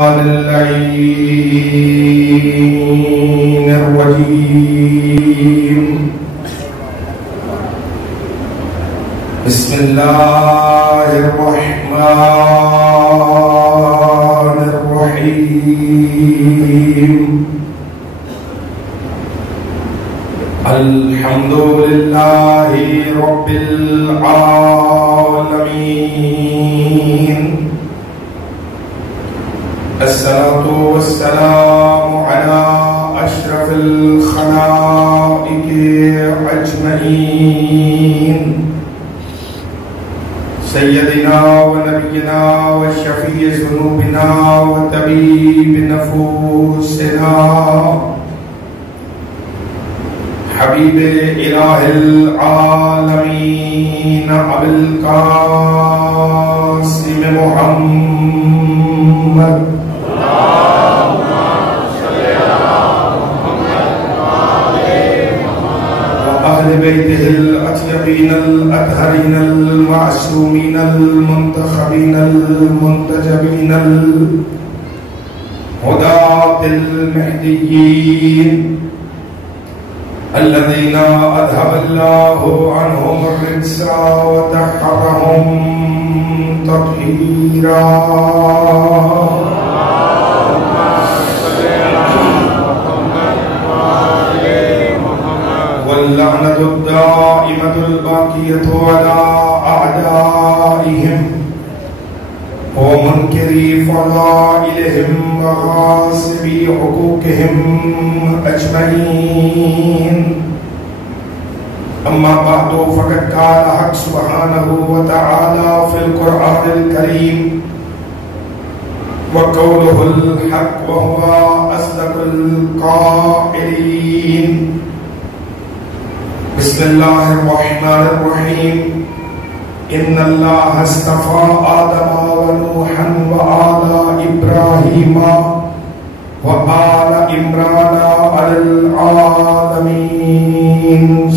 اللعين الرجيم. بسم الله الرحمن الرحيم. الحمد لله رب العالمين. الصلاة والسلام على أشرف الخلائق أجمعين، سيدنا ونبينا وشفيع ذنوبنا وطبيب نفوسنا، حبيب إله العالمين أبي القاسم محمد، وأهل بيته الأطيبين الأطهرين المعصومين المنتخبين المنتجبين الهداة المهديين، الذين أذهب الله عنهم الرجس وطهرهم تطهيرا. واللعنة الدائمة الباقية على أعدائهم ومنكري فضائلهم وغاصبي حقوقهم أجمعين. أما بعد، فقد قال حق سبحانه وتعالى في القرآن الكريم: وقوله الحق وهو أصدق القائلين. بسم الله الرحمن الرحيم. إن الله اصطفى آدم ونوحا وآل إبراهيم وآل عمران على العالمين.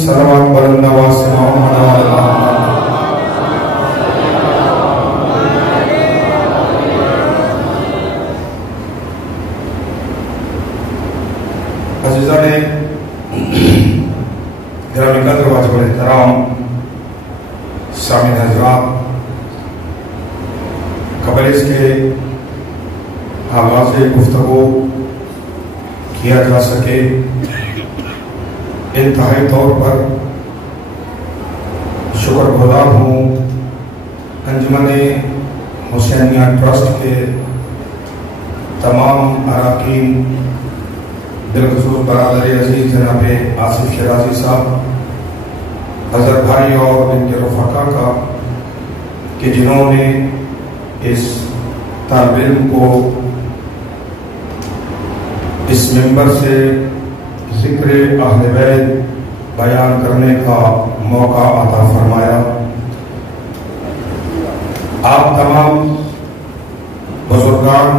صلوات بلند وسلام علی عزیزان گرامی قدر واجب الاحترام سامعین حضرات، قبل اس کے آغاز گفتگو کیا جا سکے، انتہائی طور پر شکر گزار ہوں انجمن حسینیہ ٹرسٹ کے تمام اراکین، بالخصوص برادر عزیز جناب آصف شیرازی صاحب، حضرت بھائی اور ان کے رفقا کا، کہ جنہوں نے اس طالب علم کو اس منبر سے ذکر اہل بیت بیان کرنے کا موقع عطا فرمایا. آپ تمام بزرگان،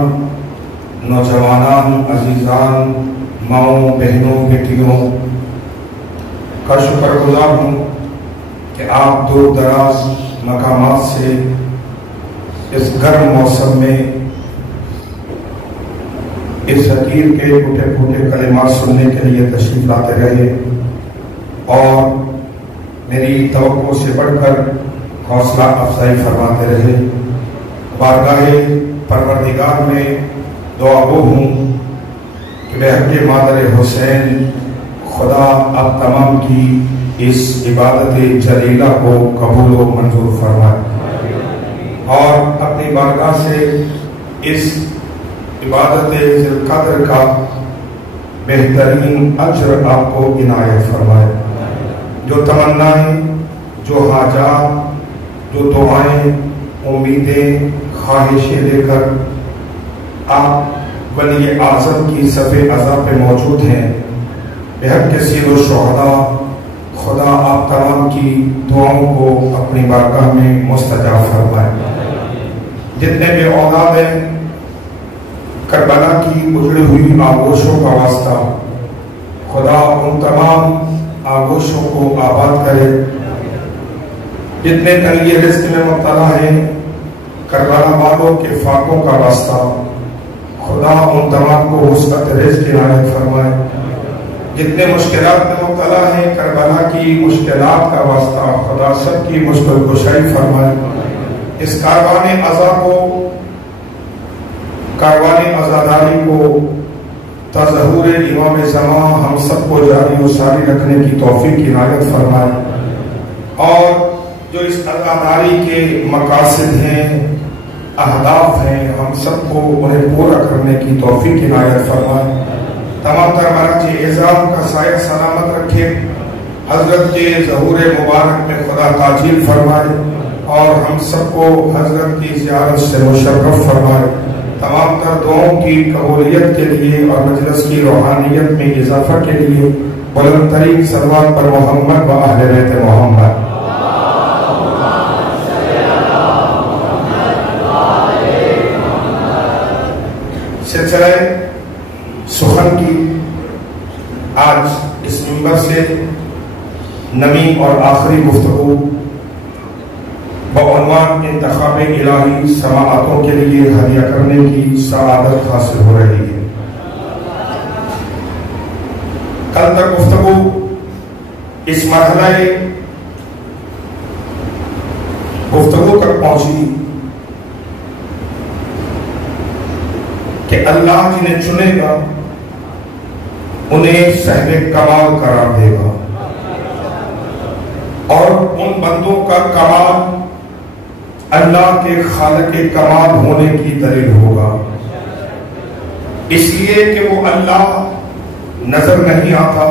نوجوانان، عزیزان، ماؤں، بہنوں، بیٹیوں کا شکر گزار ہوں کہ آپ دور دراز مقامات سے اس گرم موسم میں اس حقیر کے ٹوٹے پھوٹے کلمات سننے کے لیے تشریف لاتے رہے اور میری توقع سے بڑھ کر حوصلہ افزائی فرماتے رہے. بارگاہ پروردگار میں دعا گو ہوں کہ بحق مادر حسین خدا آپ تمام کی اس عبادت جلیلہ کو قبول و منظور فرمائے اور اپنی بارگاہ سے اس عبادت ذی القدر کا بہترین اجر آپ کو عنایت فرمائے. جو تمنائیں، جو حاجات، جو دعائیں، امیدیں، خواہشیں لے کر آپ ولی اعظم کی صف عزا پہ موجود ہیں، بحق سیر و شہداء خدا آپ تمام کی دعاؤں کو اپنی بارگاہ میں مستجاب فرمائے. جتنے بھی اولاد ہیں، کربلا کی اجڑی ہوئی آغوشوں کا واسطہ خدا ان تمام آغوشوں کو آباد کرے. جتنے تنگی رزق میں مبتلا ہیں، کربلا والوں کے فاقوں کا واسطہ خدا ان تمام کو وسعت رزق عنایت فرمائے. جتنے مشکلات میں مبتلا ہیں کربلا کی مشکلات کا واسطہ خدا سب کی مشکل کشائی فرمائے. اس کاروان عزاداری کو تظہور امام زمان ہم سب کو جاری و ساری رکھنے کی توفیق عنایت فرمائے. اور جو اس عزاداری کے مقاصد ہیں اہداف ہیں ہم سب کو انہیں پورا کرنے کی توفیق عنایت فرمائے. تمام تر مراجع اعظام کا سایہ سلامت رکھے. حضرت کے ظہور مبارک میں خدا تاجیل فرمائے اور ہم سب کو حضرت کی زیارت سے مشرف فرمائے. تمام تر دعاؤں کی قبولیت کے لیے اور مجلس کی روحانیت میں اضافہ کے لیے بلند ترین صلوات پر محمد و اہل بیت محمد. سلسلہ سخن کی آج اس منبر سے نویں اور آخری گفتگو بعنوان انتخاب الہی سماعتوں کے لیے ہدیہ کرنے کی سعادت حاصل ہو رہی ہے. کل تک گفتگو اس مرحلہ گفتگو تک پہنچی کہ اللہ جنہیں چنے گا انہیں صاحب کمال قرار دے گا اور ان بندوں کا کمال اللہ کے خالق کمال ہونے کی دلیل ہوگا. اس لیے کہ وہ اللہ نظر نہیں آتا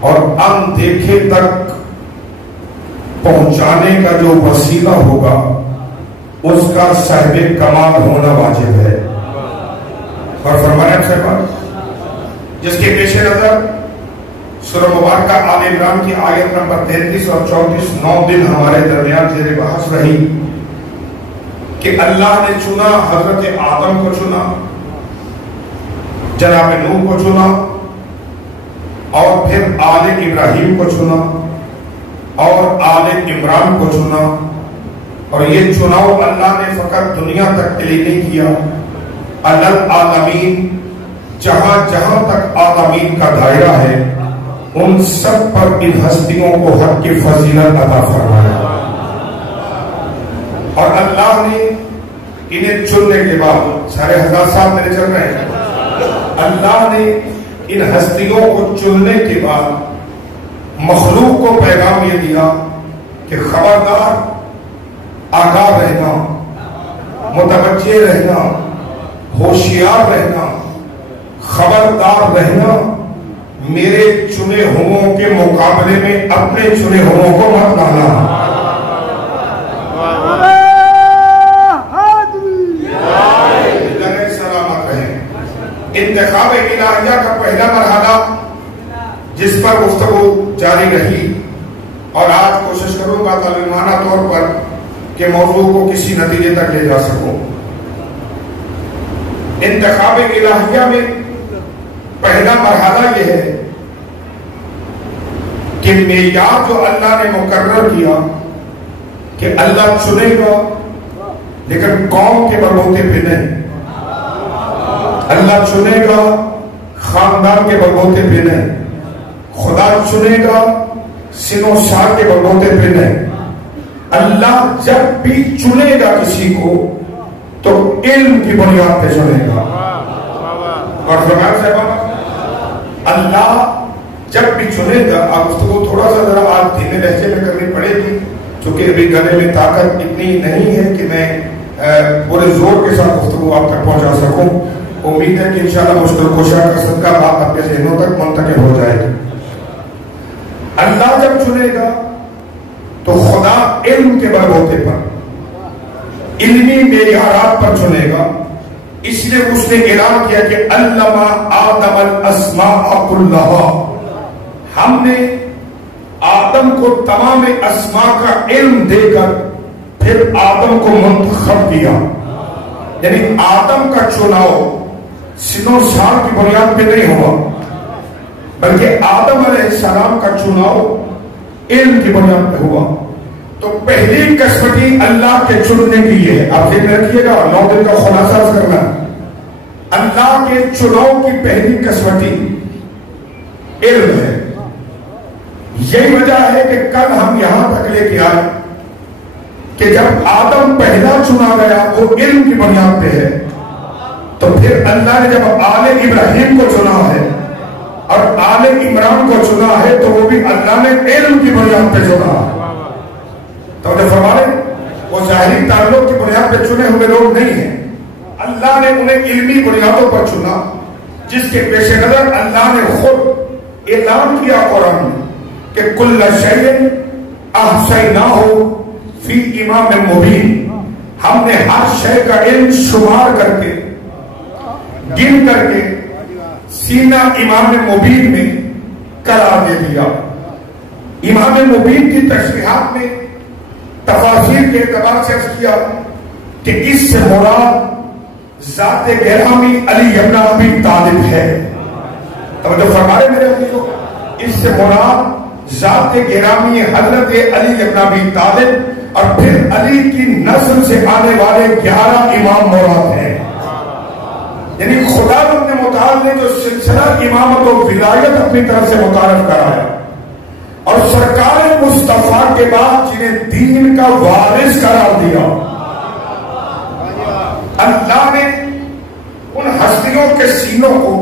اور ان دیکھے تک پہنچانے کا جو وسیلہ ہوگا اس کا صاحب کمال ہونا واجب ہے. اور فرمایا صاحب جس کے پیش نظر سورہ مبارکہ آل عمران کی آیت نمبر 33 اور 34 9 دن ہمارے درمیان زیر بحث رہی کہ اللہ نے چنا حضرت آدم کو چنا, جناب نوح کو چنا اور پھر آل ابراہیم کو چنا اور آل عمران کو چنا. اور یہ چناؤ اللہ نے فقط دنیا تک کے لیے نہیں کیا, العالمین جہاں جہاں تک عالمین کا دائرہ ہے ان سب پر ان ہستیوں کو حق کی فضیلت عطا فرمایا. اور اللہ نے انہیں چننے کے بعد سارے ہزار سال میرے چل رہے ہیں, اللہ نے ان ہستیوں کو چننے کے بعد مخلوق کو پیغام یہ دیا کہ خبردار آگاہ رہنا, متوجہ رہنا, ہوشیار رہنا, خبردار رہنا, میرے چنے ہووں کے مقابلے میں اپنے چنے ہووں کو مت لانا. سلامت رہیں. انتخاب الہیہ کا پہلا مرحلہ جس پر گفتگو جاری رہی اور آج کوشش کروں گا تعلیمانہ طور پر کہ موضوع کو کسی نتیجے تک لے جا سکوں. انتخاب الہیہ میں پہلا مرحلہ یہ ہے کہ معیار جو اللہ نے مقرر کیا کہ اللہ چنے گا لیکن قوم کے بلبوتے پہ نہیں, اللہ چنے گا خاندان کے بلبوتے پہ نہیں, خدا چنے گا سنو سال کے بلبوتے پہ نہیں. اللہ جب بھی چنے گا کسی کو تو علم کی بنیاد پہ چنے گا. اور فرمان صاحب اللہ جب بھی چنے گا, آپ گفتگو تھوڑا سا ذرا آپ دھیمے لہجے میں کرنی پڑے گی چونکہ ابھی گلے میں طاقت اتنی نہیں ہے کہ میں پورے زور کے ساتھ گفتگو آپ تک پہنچا سکوں. امید ہے کہ انشاءاللہ مشکل کوشاں کا صدقہ بات آپ کے ذہنوں تک منتقل ہو جائے گی. اللہ جب چنے گا تو خدا علم کے بلبوتے پر علمی معیارات پر چنے گا. اس لیے اس نے اعلان کیا کہ علم آدم الاسماء کلھا, ہم نے آدم کو تمام اسماء کا علم دے کر پھر آدم کو منتخب کیا. یعنی آدم کا چناؤ سنو سال کی بنیاد پہ نہیں ہوا بلکہ آدم علیہ السلام کا چناؤ علم کی بنیاد پہ ہوا. تو پہلی قسمتی اللہ کے چننے کی ہے. آپ ذکر رکھیے گا 9 دن کا خلاصہ کرنا. اللہ کے چناؤ کی پہلی کسوٹی علم ہے. یہی وجہ ہے کہ کل ہم یہاں تک لے کے آئے کہ جب آدم پہلا چنا گیا وہ علم کی بنیاد پہ ہے، تو پھر اللہ نے جب آل ابراہیم کو چنا ہے اور آل عمران کو چنا ہے تو وہ بھی اللہ نے علم کی بنیاد پہ چنا ہے. تو فرمائے وہ ظاہری تعلق کی بنیاد پہ چنے ہوئے لوگ نہیں ہیں، اللہ نے انہیں علمی بنیادوں پر چنا، جس کے پیش نظر اللہ نے خود اعلان کیا قرآن میں کہ کل شیء احصیناہ فی امام مبین، ہم نے ہر شے کا علم شمار کر کے گن کر کے سینہ امام مبین میں قرار دے دیا. امام مبین کی تشریحات میں تفاسیر کے اعتبار سے عرض کیا کہ اس سے مراد ذات گرامی علی ابن ابی طالب ہے. توجہ فرمائے میرے عزیزو، اس سے مراد ذات گرامی حضرت علی ابن ابی طالب اور پھر علی کی نسل سے آنے والے 11 امام مراد ہیں. یعنی خدا اپنے متعال نے جو سلسلہ امامت و ولایت اپنی طرف سے متعارف کرایا اور سرکار مصطفیٰ کے بعد جنہیں دین کا وارث قرار دیا، اللہ نے ان ہستیوں کے سینوں کو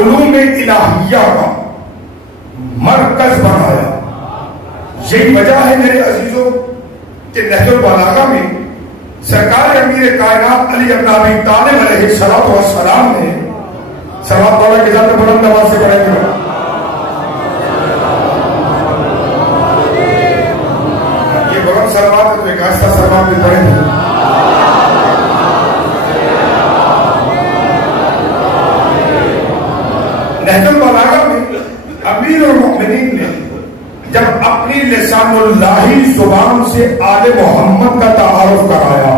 علوم الہیہ کا مرکز بنایا. یہی وجہ ہے میرے عزیزوں کہ نہج البلاغہ میں سرکار امیر کائنات علی ابن ابی طالب علیہ السلام نے صلوات اللہ کے ذات بلند آواز سے پڑھیں گے. یہ بلند صلوات ہے تو ایک آہستہ صلوات بھی پڑھیں گے. نہج البلاغہ میں امیر المؤمنین نے جب اپنی لسان اللہ زبان سے آل محمد کا تعارف کرایا،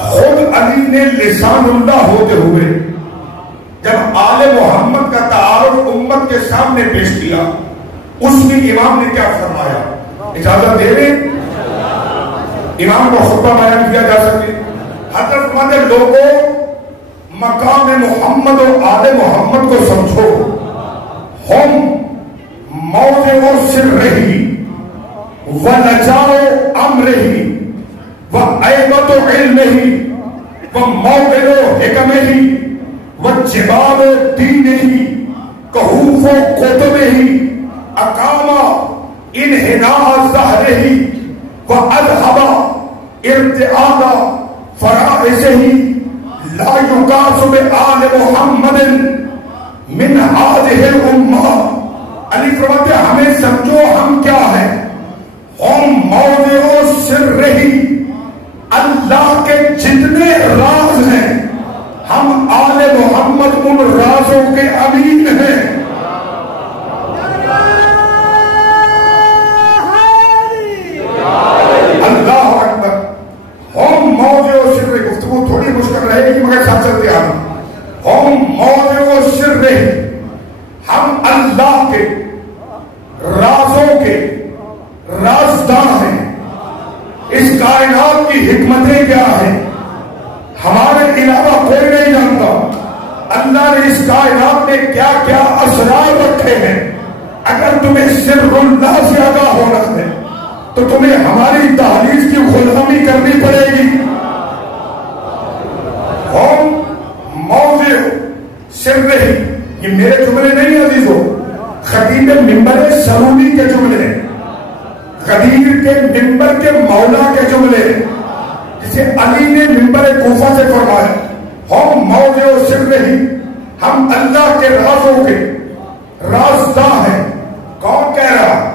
خود علی نے لسان اللہ ہوتے ہوئے جب آل محمد کا تعارف امت کے سامنے پیش کیا، اس میں امام نے کیا فرمایا؟ اجازت دے دیں امام کو خطبہ بیان کیا جا سکے. حضرت فرماتے لوگوں مقام محمد و آل محمد کو سمجھو، ہم موضع سرہی ونجاء امرہی وعیبت علمہی وموضع حکمہی وجبال دینہی کہوف قطبہی اقام انحناء ظہرہی واذہب ارتعاد فرائضہی لا یقاس بآل محمد من هذه الامہ. علی فرماتے ہمیں سمجھو ہم کیا ہیں، ہم موضع سرہی، اللہ کے جتنے راز ہیں ہم آل محمد ان رازوں کے امین ہیں. اللہ اکبر. ہم موضع سرہی، گفتگو تھوڑی مشکل رہے گی مگر ساتھ چلتے آنا. ہم موضع سرہی، ہم اللہ کے رازوں کے رازدار ہیں. اس کائنات کی حکمتیں کیا ہیں ہمارے علاوہ کوئی نہیں جانتا. اللہ نے اس کائنات میں کیا کیا اسرار رکھے ہیں. اگر تمہیں سر اللہ سے آگاہ ہونا ہے تو تمہیں ہماری تحریر کی غلامی کرنی پڑے گی. ہم موضع سرہی، یہ میرے جملے نہیں عزیزو، خطیب منبر سرونی کے جملے، غدیر کے منبر کے مولا کے جملے، جسے علی نے منبر کوفہ سے فرمایا. ہم موضع سرہی، ہم اللہ کے رازوں کے رازدار ہیں. کون کہہ رہا؟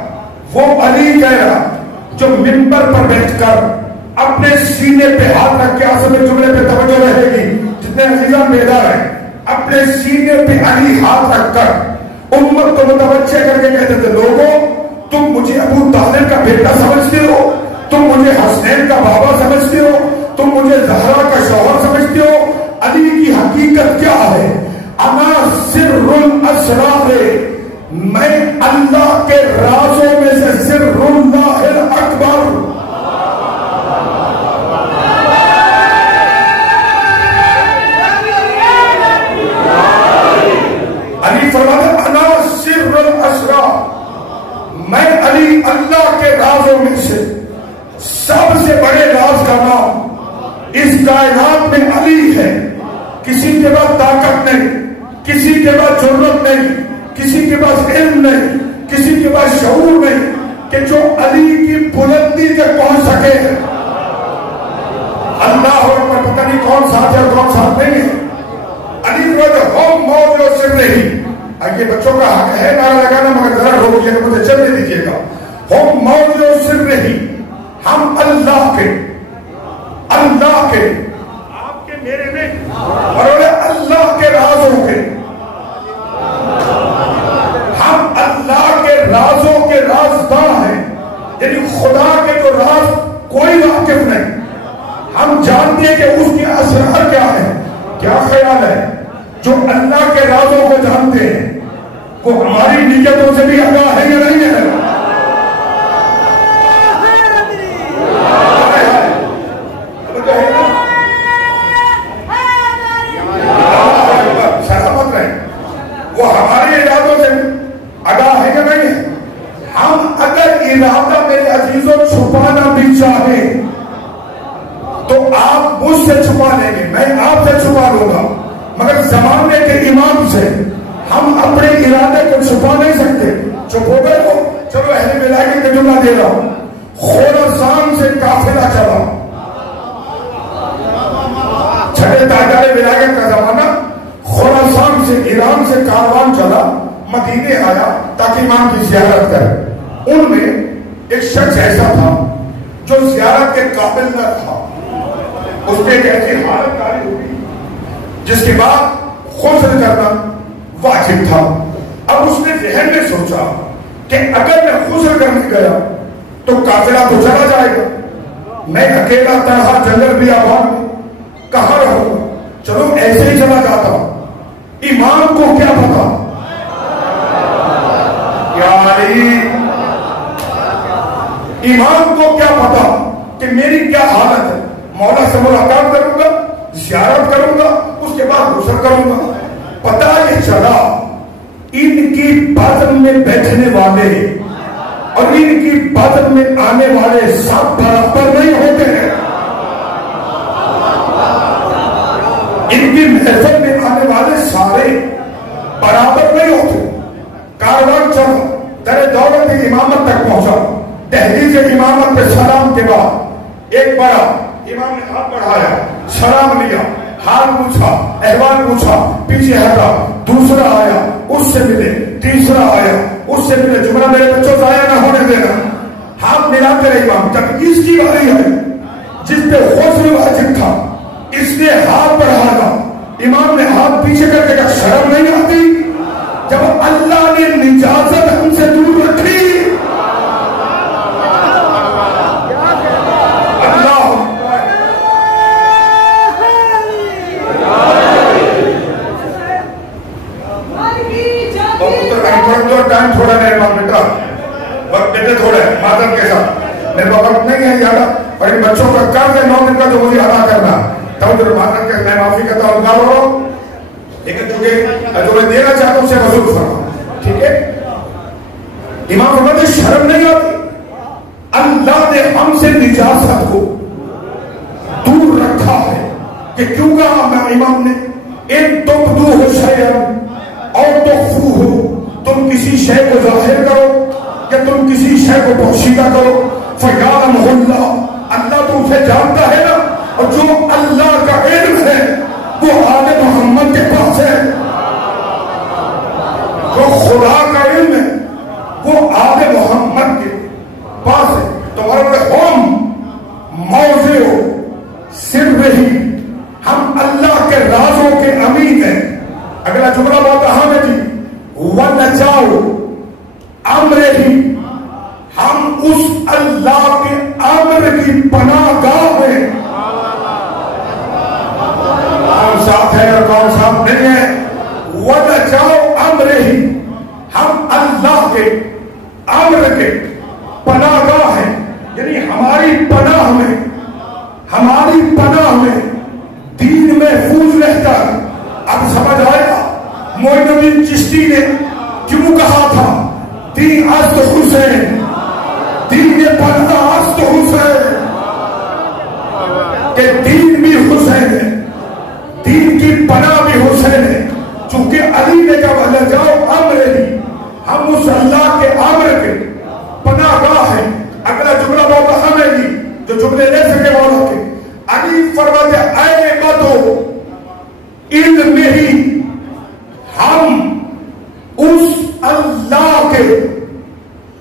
وہ علی کہہ رہا جو منبر پر بیٹھ کر اپنے سینے پہ ہاتھ رکھ کے آسم جملے پہ توجہ رہے گی جتنے عزیزان بیدار ہیں. اپنے سینے پہ علی ہاتھ رکھ کر امت کو متوجہ کر کے کہتے تھے لوگوں تم مجھے ابو طالب کا بیٹا سمجھتے ہو، تم مجھے حسنین کا بابا سمجھتے ہو، تم مجھے زہرا کا شوہر سمجھتے ہو. علی کی حقیقت کیا ہے؟ انا سر الاسرار، میں اللہ کے رازوں میں سے سر اللہ الاکبر. کائنات میں علی ہے، کسی کے پاس طاقت نہیں، کسی کے پاس جرأت نہیں، کسی کے پاس علم نہیں، کسی کے پاس شعور نہیں کہ جو علی کی بلندی تک پہنچ سکے۔ اللہ اکبر، پتہ نہیں کون ساتھ ہے اور کون ساتھ نہیں ہے۔ علی ہم موت و سر نہیں، یہ بچوں کا حق ہے نعرہ لگانا، مگر ذرا روکیے گا، مجھے چلنے دیجیے گا۔ ہم موت و سر نہیں، ہم اللہ کے آپ کے میرے نہیں، اور اللہ کے رازوں کے، ہم اللہ کے رازوں کے رازداں ہیں، یعنی خدا کے جو راز کوئی واقف نہیں، ہم جانتے ہیں کہ اس کے اسرار کیا ہے۔ کیا خیال ہے جو اللہ کے رازوں کو جانتے ہیں وہ ہماری نیتوں سے بھی آگاہ ہے یا نہیں ہے؟ سلامت رہے، وہ ہمارے ارادوں سے آگاہ ہے یا نہیں ہے؟ ہم اگر ارادہ میرے عزیزوں چھپانا بھی چاہیں تو آپ مجھ سے چھپا لیں گے، میں آپ سے چھپا لوں گا، مگر زمانے کے امام سے ہم اپنے ارادے کو چھپا نہیں سکتے۔ چھپو گئے تو چلو اہل ولایت کا جملہ دے رہا ہوں، خراسان سے قافلہ چلا، چھٹے تاجدار ولایت کا زمانہ، خراسان سے ایران سے کاروان چلا، مدینے آیا تاکہ امام کی زیارت کرے۔ ان میں ایک شخص ایسا تھا جو زیارت کے قابل نہ تھا، اس نے ایک ایسی حالت کاری ہوئی جس کے بعد غسل کرنا واجب تھا۔ اب اس نے ذہن میں سوچا کہ اگر میں غسل کرنے گیا تو قافلہ تو چلا جائے گا، میں اکیلا تنہا جنگل بھی آباد میں کہاں رہوں گا، چلو ایسے ہی چلا جاتا ہوں۔ امام کو کیا پتا، یا علی، امام کو کیا پتا کہ میری کیا حالت ہے، مولا سے ملاقات کروں گا، زیارت کروں گا، اس کے بعد غسل کروں گا۔ پتہ یہ چلا ان کی بازم میں بیٹھنے والے اور ان کی بازم میں آنے والے سب برابر نہیں ہوتے ہیں، ان کی محفل میں آنے والے سارے برابر نہیں ہوتے۔ کاروان چلا، در دولت امامت تک پہنچا، دہلیز امامت پہ سلام کے بعد ایک بڑا امام نے ہاتھ بڑھایا، سلام لیا، حال پوچھا، احوال پوچھا، پیچھے ہٹا، دوسرا آیا، اس سے ملے، تیسرا آیا، اس سے ملے، جملہ میرے بچوں ضائع نہ ہونے دینا، ہاتھ ملاتے رہے امام۔ جب اس کی باری ہے جس پہ غسل واجب تھا، اس نے ہاتھ بڑھایا، امام نے ہاتھ پیچھے کر کے کہا شرم نہیں آتی؟ جب اللہ نے نجازت ہم سے دور رکھی، ٹائم تھوڑا میرے پاس بیٹا، وقت بیٹے تھوڑا ہے، معذرت کے ساتھ میرے پاس وقت نہیں ہے زیادہ، اور ان بچوں کا قرض ہے 9 دن کا جو مجھے ادا کرنا، تو معذرت کے میں معافی کرتا ہوں، کار ہو رہا ہوں، لیکن جو میں دینا چاہتا ہوں اسے وصول فرما، ٹھیک ہے؟ امام فرماتے ہیں شرم نہیں آتی؟ اللہ نے ہم سے نجاست کو دور رکھا ہے کہ کیوں کہا میں امام نے ان تبدوہ شیئن اور تخفوہ، تم کسی شے کو ظاہر کرو یا تم کسی شے کو پوشیدہ کرو، فیعلمہ اللہ، اللہ تو اسے جانتا ہے نا، اور جو اللہ کا علم ہے وہ آل محمد کے پاس ہے، جو خدا کا علم ہے وہ آل محمد کے پاس ہے۔ تو ہم موضع سر ہی، ہم اللہ کے رازوں کے امین ہیں۔ اگلا جملہ بہت اہم ہے جی، وَنَجَاؤُ أَمْرِهِ، ہم اس اللہ کے امر کی پناہ گاہ ہیں۔ کون ساتھ ہے اور کون ساتھ نہیں ہے؟ وَنَجَاؤُ أَمْرِهِ، ہم اللہ کے امر کے پناہ گاہ ہیں، یعنی ہماری پناہ میں دین محفوظ رہتا ہے۔ اب سمجھ آیا معین الدین چشتی نے کیوں کہا تھا دین است حسین، دین پناہ است حسین، کہ دین بھی حسین ہے، دین کی پناہ بھی حسین ہے. چونکہ علی نے جب اللہ جاؤ امر دی، ہم اس اللہ کے امر کے پناہ گاہ ہے. اگلا جملہ بہت اہم ہے جی، جو جملے لے سکے والوں کے. علی فرماتے اے بدو علم میں ہی ہم اس اللہ کے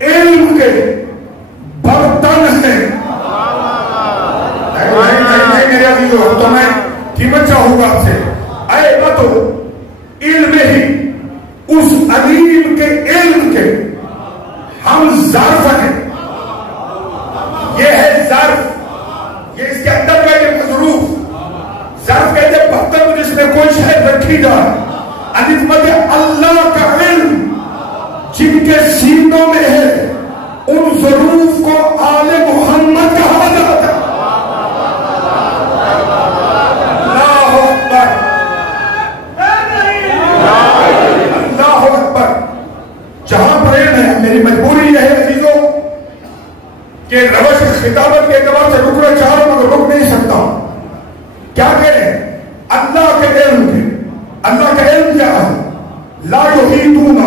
علم کے برتن ہیں. نہیں میرے عزیزو، تو میں قیمت چاہوں گا آپ سے. اے بدو علم میں ہی اس علیم کے علم کے ہم ظرف ہیں. یہ ہے ظرف، یہ اس کے اندر کا یہ مظروف. ظرف کہتے ہیں برتن جس میں کوئی شے رکھی جائے. عظمت اللہ کا علم جن کے سینوں میں ہے، ان ظروف کو آل محمد کہا جاتا ہے. اللہ اکبر، اللہ اکبر. جہاں پر علم ہے، میری مجبوری یہ ہے عزیزوں کہ روش خطابت کے اعتبار سے رکنا چاہوں مگر رک نہیں سکتا. کیا کہیں؟ اللہ کے علم کے. اللہ کا علم کیا ہے؟ لا یحیطون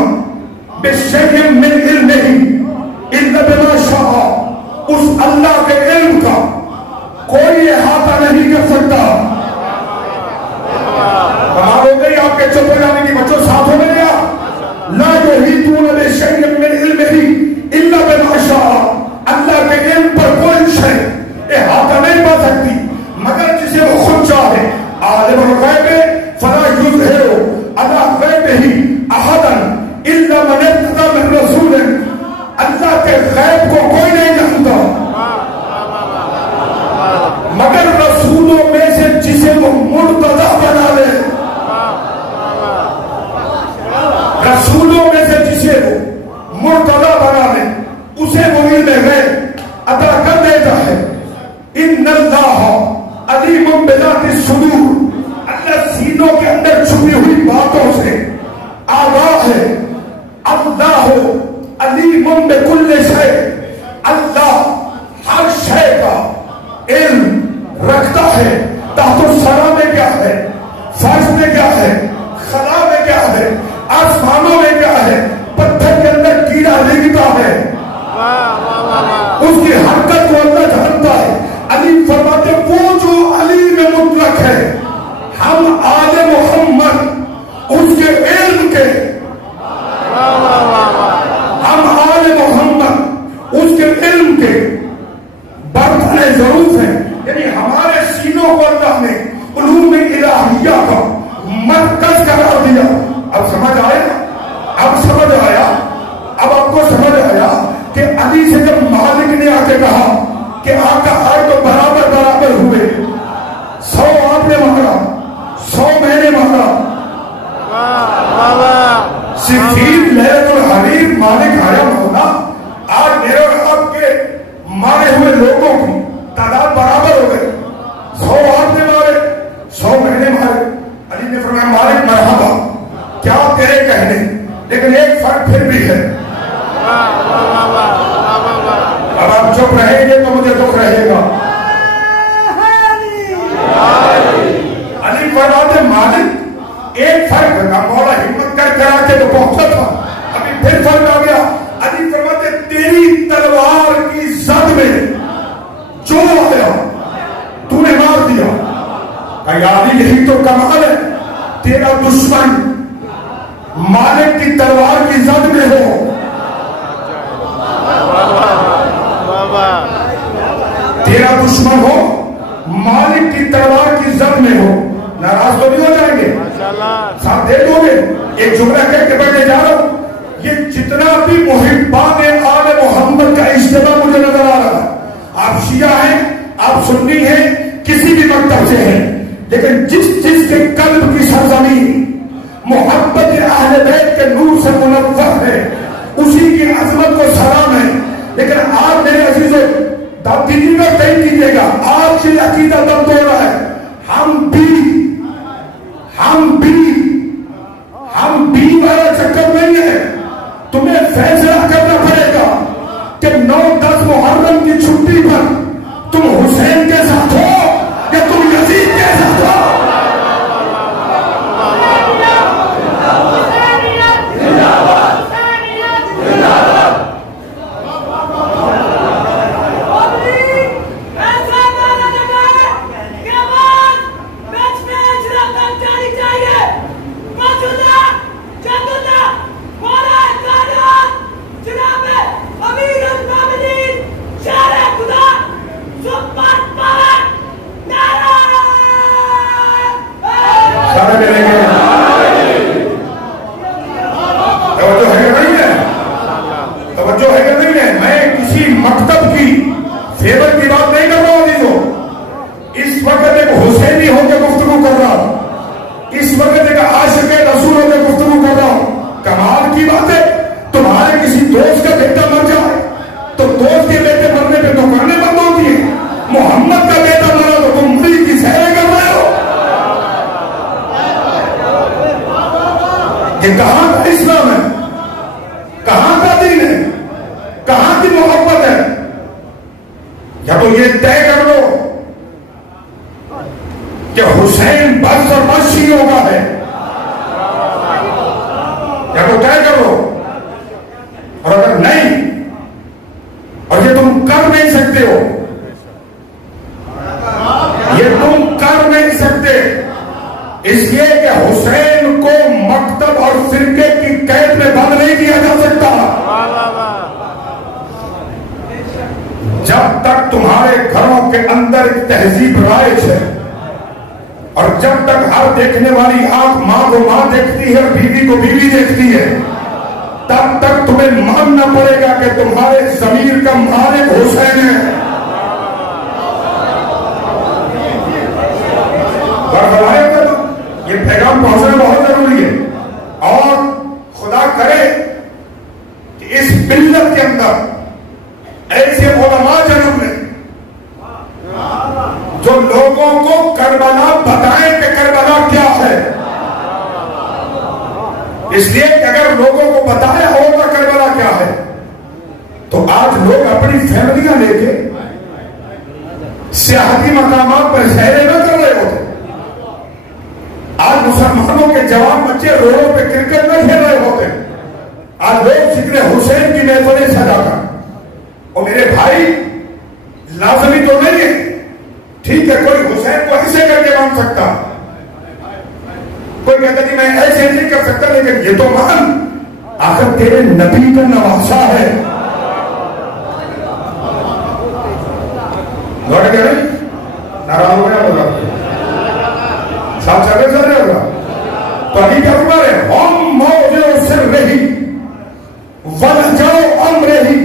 بشیء من علمہ الا بما شاء. اس اللہ کے علم کا کوئی احاطہ نہیں کر سکتا. کمال ہو گئی آپ کے چپ ہو جانے کی. بچوں ساتھ ہو گئے آپ. لا یحیطون بشیء من علمہ الا بما شاء. اللہ کے علم پر کوئی شے احاطہ نہیں پا سکتی مگر جسے وہ خود چاہے. عالم الغیب فلا یظہر علی غیبہ احدا الا من ارتضی من رسول. اللہ کے غیب کو کوئی نہیں جانتا مگر رسولوں میں سے جسے وہ مرتضی بنا لے. رسولوں میں سے جسے وہ مرتضی بنا لے اسے وہ علم غیب عطا کر دیتا ہے. ان اللہ علیم بذات الصدور. اللہ سینوں کے اندر چھپی ہوئی باتوں سے آگاہ ہے. اللہ علیم بکل شیء. اللہ ہر شے کا علم رکھتا ہے. تحت الثری میں کیا ہے، فرش میں کیا ہے، خلا میں کیا ہے، آسمانوں میں کیا ہے. پتھر کے اندر کیڑا لگتا ہے، اس کی حرکت کو اللہ جانتا ہے. علی فرماتے وہ جو علیم مطلق ہے، ہم آل محمد اس کے علم کے، ہم آل محمد اس کے علم کے برتن ضرور ہیں. یعنی ہمارے سینوں کو اللہ نے علوم الہیہ کا مرکز قرار دیا. اب سمجھ آیا؟ اب سمجھ آیا؟ اب آپ کو سمجھ آیا کہ علی سے جب مالک نے آ کے کہا کہ آقا آئے تو برابر برابر ہوئے. 100 آپ نے مانگا، 100 میں نے مانگا. صفین لیلۃ الحریر مالک آیا مولا. آج میرے اور آپ کے مارے ہوئے لوگوں کی تعداد برابر ہو گئی. 100 آپ نے مارے، 100 میں نے مارے. علی نے فرمایا مالک مرحبا، کیا تیرے کہنے، لیکن ایک فرق پھر بھی ہے. اب آپ چپ رہیں گے تو مجھے دکھ رہے گا. علی فرماتے مالک ایک فرق ہے. مولا ہمت کر کرا کے تو پہنچا تھا، ابھی پھر فرق آ گیا. علی فرماتے تیری تلوار کی زد میں جو آیا تو نے مار دیا. علی یہی تو کمال ہے. تیرا دشمن مالک کی تلوار کی زد میں ہو، تیرا دشمن ہو مالک کی تلوار کی زد میں ہو، ناراض تو نہیں ہو جائیں گے؟ ساتھ دے دو گے؟ ایک جملہ کہہ کے بیٹھے جا رہا ہوں. یہ جتنا بھی محبان آل محمد کا اجتماع مجھے نظر آ رہا ہے. آپ شیعہ ہیں، آپ سنی ہیں، کسی بھی مکتب سے ہیں، لیکن جس کے قلب کی سرزمین محبت اہل بیت کے نور سے منور ہے اسی کی عظمت کو سلام ہے. لیکن آپ میرے عزیزوں دم دیجیے گا، صحیح کیجیے گا. آپ سے عقیدہ دم توڑ رہا ہے. ہم بھی والا چکر نہیں ہے. تمہیں فیصلہ کرنا پڑے گا کہ 9-10 محرم کی چھٹی پر تم حسین کے ساتھ ہو یا تم یزید کہ کہاں کا اسلام ہے، کہاں کا دین ہے، کہاں کی محبت ہے؟ یا تو یہ طے کر لو کہ حسین بس اور بس شیعوں کا ہے، یا تو طے کر لو. اور اگر نہیں، اور یہ تم کر نہیں سکتے ہو، یہ تم کر نہیں سکتے اس لیے کہ حسین کو مکتب اور فرقے کی قید میں بند نہیں کیا جا سکتا. جب تک تمہارے گھروں کے اندر ایک تہذیب رائج ہے، اور جب تک ہر دیکھنے والی آنکھ ماں کو ماں دیکھتی ہے اور بیوی کو بیوی دیکھتی ہے، تب تک تمہیں ماننا پڑے گا کہ تمہارے ضمیر کا مالک حسین ہے. یہ پیغام پہنچنا بہت ضروری ہے. اور خدا کرے کہ اس ملت کے اندر ایسے علماء جنم لیں جو لوگوں کو کربلا بتائیں کہ کربلا کیا ہے. اس لیے کہ اگر لوگوں کو بتایا ہوگا کربلا کیا ہے تو آج لوگ اپنی فیملیاں لے کے سیاحتی مقامات پر سیریں نہ کر رہے ہوتے. آج مسلمانوں کے جوان بچے روڈوں پہ کرکٹ نہ کھیل رہے ہوتے. آج لوگ ذکر حسین کی محفلیں سجا کر. اور میرے بھائی، لازمی تو نہیں ہے، ٹھیک ہے کوئی حسین کو ایسے کر کے مان سکتا، کوئی کہتا کہ میں ایسے نہیں کر سکتا، لیکن یہ تو مان آخر تیرے نبی کا نواسا ہے. لوٹ گئے ناراض ہو گیا ہوگا، ساتھ چلے چل رہے ہوگا. تو علی کیا فرما رہے ہیں؟ ہم موجود سر رہی ولجاؤ ام رہی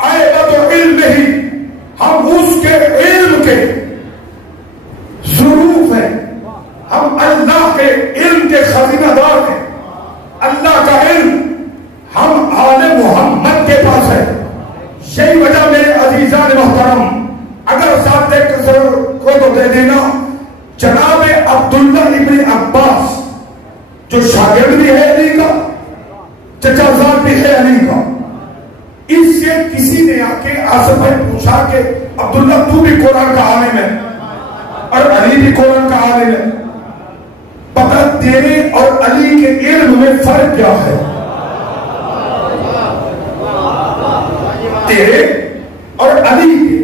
آئے تو علم ہی. ہم اس کے علم کے ظروف ہیں، ہم اللہ کے علم کے خزینہ دار ہیں. اللہ کا علم ہم آل محمد کے پاس ہے. یہی وجہ میرے عزیزان محترم، اگر ساتھ دیکھ کو تو دے دینا، جناب عبداللہ ابن عباس جو شاگرد بھی ہے علی کا، چچا زاد بھی ہے علی کا، اس سے کسی نے آ کے آصف بھائی پوچھا کہ عبداللہ تو بھی قرآن کا عالم ہے اور علی بھی قرآن کا عالم ہے، پتہ تیرے اور علی کے علم میں فرق کیا ہے؟ تیرے اور علی کے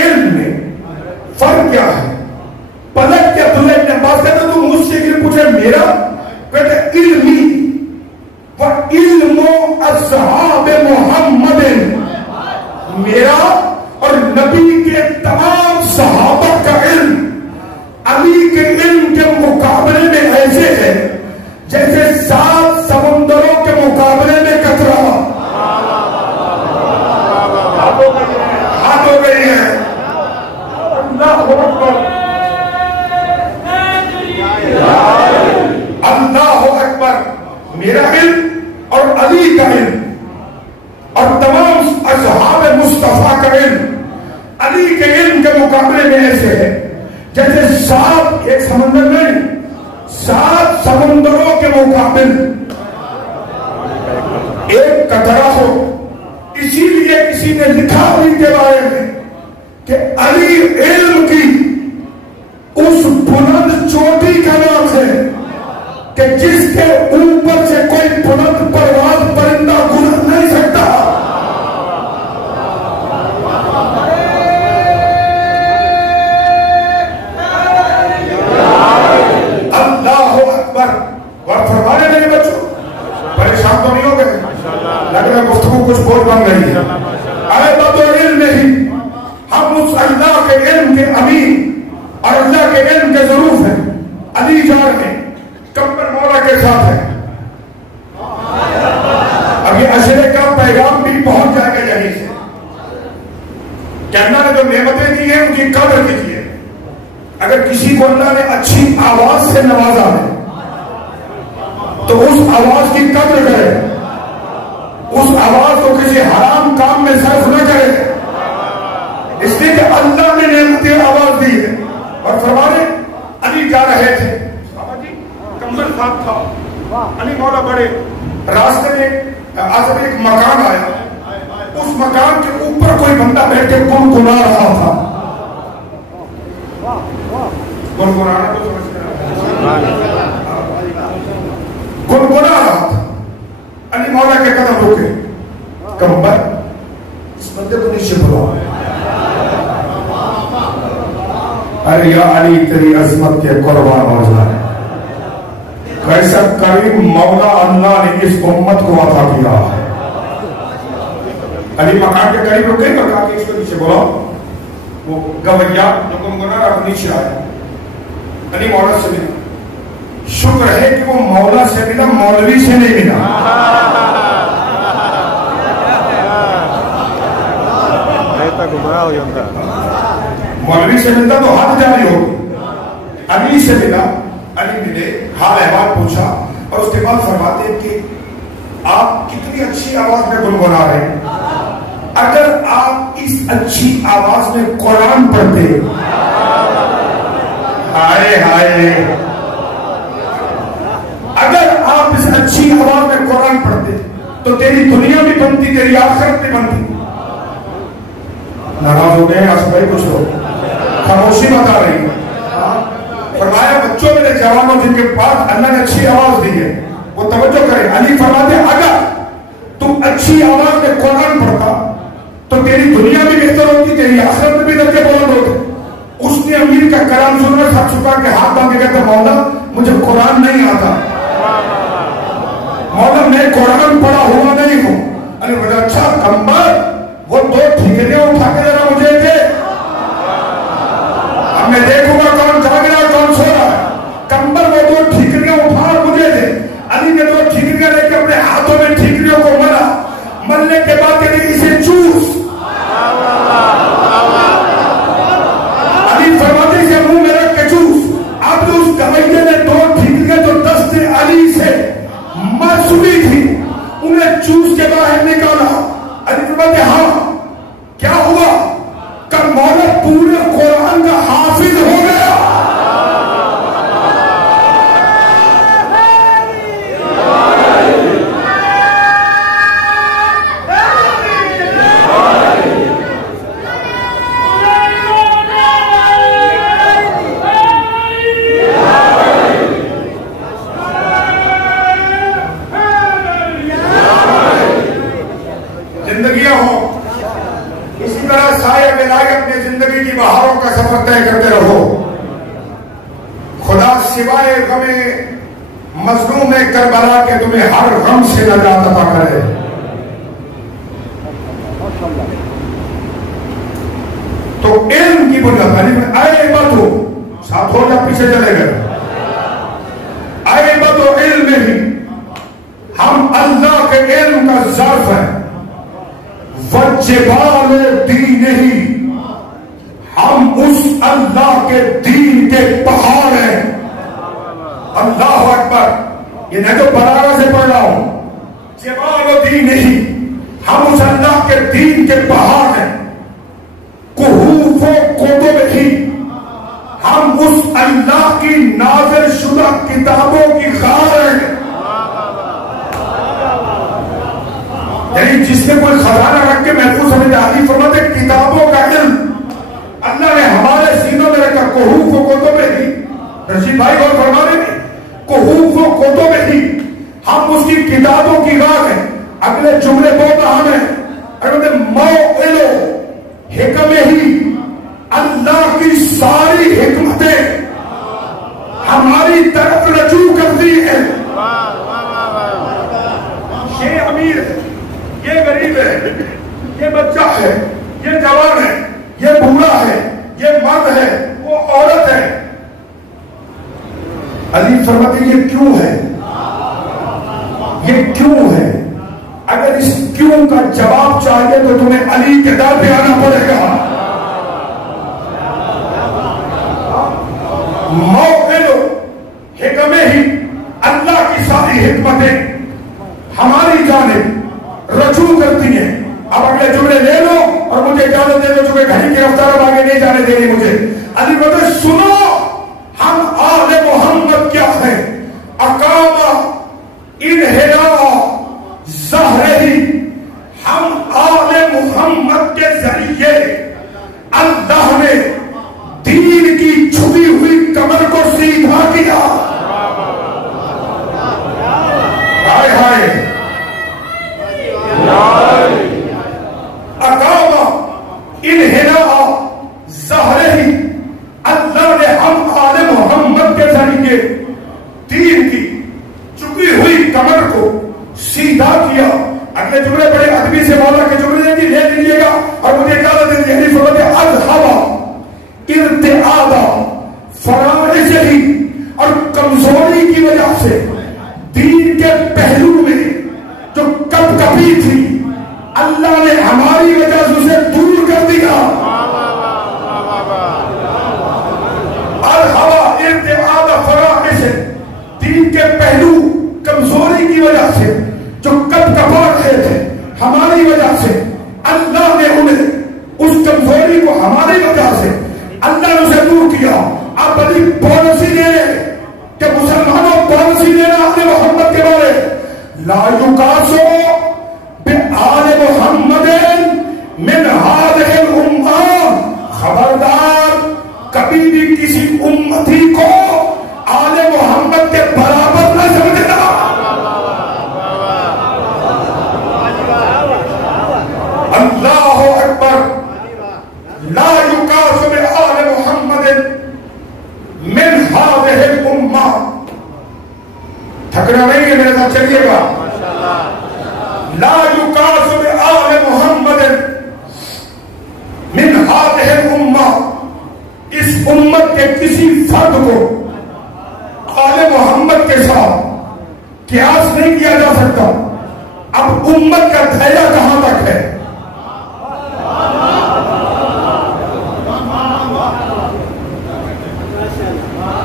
علم میں فرق کیا ہے؟ پلٹ کے عبداللہ ابن عباس کہتا تو مجھ سے علم پوچھے، میرا کہتا علمی وَعِلْمُ أَصْحَابِ مُحَمَّدٍ، میرا اور نبی کے تمام صحابہ کا علم علی کے علم کے مقابلے میں ایسے ہے جیسے 7 سمندروں کے مقابلے میں قطرہ. ہاتھ ہو گئی ہے. اللہ اکبر، اللہ اکبر. میرا علم اور علی کا علم اور تمام اصحاب مصطفیٰ کا علم علی کے علم کے مقابلے میں ایسے ہے جیسے 7 ایک سمندر نہیں 7 سمندروں کے مقابل ایک قطرہ ہو. اسی لیے کسی نے لکھا علی کے بارے میں کہ علی علم کی اس بلند چوٹی کا نام ہے کہ جس کے اوپر سے کوئی بلند پرواز پرندہ گزر نہیں سکتا. اللہ اکبر. اور فرمانے میرے بچوں، پریشان تو نہیں ہو گئے؟ لگ رہا گفتگو کچھ بول بن رہی ہے. ارے بات علم نہیں، ہم اس اللہ کے علم کے امین اور اللہ کے علم کے ظروف ہیں. علی جا رہے کمبر مولا کے ساتھ ہے. اب یہ اشرے کا پیغام بھی پہنچ جائے گا یہیں سے کہ اللہ نے جو نعمتیں دی ہیں ان کی قدر کیجیے. اگر کسی کو اللہ نے اچھی آواز سے نوازا ہے تو اس آواز کی قدر کرے، اس آواز کو کسی حرام کام میں صرف نہ کرے، اس لیے کہ اللہ نے نعمتیں آواز دی ہے. اور فرمانے علی جا رہے تھے، بابا جی کمبل ساتھ تھا، علی مولا بڑے راستے میں آزم ایک مکان آیا، اس مکان کے اوپر کوئی بندہ بیٹھ کے گنگنا رہا تھا. گنگنانا تو سمجھتے ہیں، گنگنا رہا تھا. علی مولا کے قدم رکے، کمبر اس بندے کو نیچے بلاؤ. ارے یا علی تیری عظمت کے قربان ہو جائے، کیسا کریم مولا اللہ نے اس امت کو عطا کیا ہے. علی مکان کے قریب رکے، مکان کے اس کو نیچے بلاؤ. وہ گویا جو گنگنا رہا نیچے آیا، علی مولا سے ملا. شکر ہے کہ وہ مولا سے ملا، مولوی سے نہیں ملا. مولوی سے ملتا تو ہاتھ جاری ہوگی. علی سے ملا، علی ملے، حال احوال پوچھا، اور اس کے بعد فرماتے ہیں کہ آپ کتنی اچھی آواز میں گنگنا رہے ہیں، اگر آپ اس اچھی آواز میں قرآن پڑھتے، ہائے ہائے، اگر آپ اس اچھی آواز میں قرآن پڑھتے تو تیری دنیا بھی بنتی، تیری آخرت بھی بنتی. ناراض ہو گئے آصف بھائی؟ کچھ لوگ خاموشی بتا رہی ہے. فرمایا بچوں میرے جوانوں جن کے پاس اللہ نے اچھی آواز دی ہے وہ توجہ کریں. علی فرماتے اگر تم اچھی آواز میں قرآن پڑھتا تو تیری دنیا بھی بہتر ہوتی، تیری آخرت میں بھی درجے بلند ہوتے. اس نے امیر کا کلام سنا، سب چھپا کے ہاتھ باندھ کے کہتا مولا مجھے قرآن نہیں آتا، مولا میں قرآن پڑھا ہوا نہیں ہوں. علی بڑا اچھا کمبر وہ دو ٹھیکریاں اٹھا کے ذرا مجھے دے، اب میں دیکھوں گا کون جاگ رہا ہے کون سو رہا ہے. کمبر وہ دو ٹھیکریاں اٹھا مجھے دے. علی نے دو ٹھیکریاں لے کے اپنے ہاتھوں میں ٹھیکریوں کو ملا، ملنے کے بعد کہتے اسے چوس. علی فرماتے سے منہ میں رکھ کے چوس. اب جو اس گویے نے دو ٹھیکریاں جو دست علی سے مرسولی تھی انہیں چوس کے باہر نکالا. علی فرماتے ہاں کیا ہوا؟ کہ مولا پورے قرآن کا حافظ ہو گیا. بہاروں کا سفر طے کرتے رہو. خدا سوائے غم مظلوم کربلا کے تمہیں ہر غم سے نجات عطا کرے. تو علم کی بنیاد اے بدو ساتھ ہو جا پیچھے چلے گئے. اے بدو علم ہی ہم اللہ کے علم کا ظرف ہے، وجبال دین ہی ہم اس اللہ کے دین کے پہاڑ ہیں. اللہ اکبر. یہ نہیں تو بلاغہ سے پڑھ رہا ہوں، جبال و دین ہی ہم اس اللہ کے دین کے پہاڑ ہیں. کہوف و کتب ہی ہم اس اللہ کی نازل شدہ کتابوں کی غار ہیں. یعنی جس نے کوئی خزانہ رکھ کے محفوظ سمجھے. علی فرماتے کتابوں کا علم اللہ نے ہمارے سینوں میں رکھا. کہوف و کتب ہی، رشید بھائی اور فرما رہے ہیں کہوف و کتب ہی ہم اس کی کتابوں کی غار ہیں. اگلے جملے بہت اہم ہیں. موعظ و حکم ہی اللہ کی ساری حکمتیں ہماری طرف رجوع کرتی ہیں. یہ امیر ہے، یہ غریب ہے، یہ بچہ ہے، یہ جوان ہے، یہ بوڑھا ہے، یہ مرد ہے، وہ عورت ہے. علی فرماتے یہ کیوں ہے، یہ کیوں ہے؟ اگر اس کیوں کا جواب چاہیے تو تمہیں علی کے در پہ آنا پڑے گا. موعظ حکم ہی اللہ کی ساری حکمتیں ہماری جانب رجوع کرتی ہیں. اب اگلے جملے لے لو اور مجھے اجازت دے دو چونکہ گھڑی کی رفتار آگے نہیں جانے دے گی مجھے. علی بولتے سنو ہم آل محمد کیا ہیں. اقامہ کمزوری کی وجہ سے دین کے پہلو میں جو کپ کپی تھی اللہ نے ہماری وجہ سے اسے دور کر دیا. الہوا ارتعاد فراخ سے دین کے پہلو کمزوری کی وجہ سے جو کپ کپا رہے تھے ہماری وجہ سے اللہ نے انہیں اس کمزوری کو ہماری وجہ سے اللہ نے اسے دور کیا. آپ بڑی پالیسی لے کہ مسلمانوں پالیسی لینا آل محمد کے بارے لا یقاسو بآل محمد من هذه الامہ. خبردار کبھی بھی کسی امتی کو آل محمد کے برابر نہ سمجھنا. اللہ اکبر. لا یقاس بآل محمد من هذه الامہ. تھکنا نہیں ہے، میرے ساتھ چلیے گا. لا یقاس بآل محمد من هذه الامہ. اس امت کے کسی فرد کو آل محمد کے ساتھ قیاس نہیں کیا جا سکتا. اب امت کا دھیرہ کہاں تک ہے؟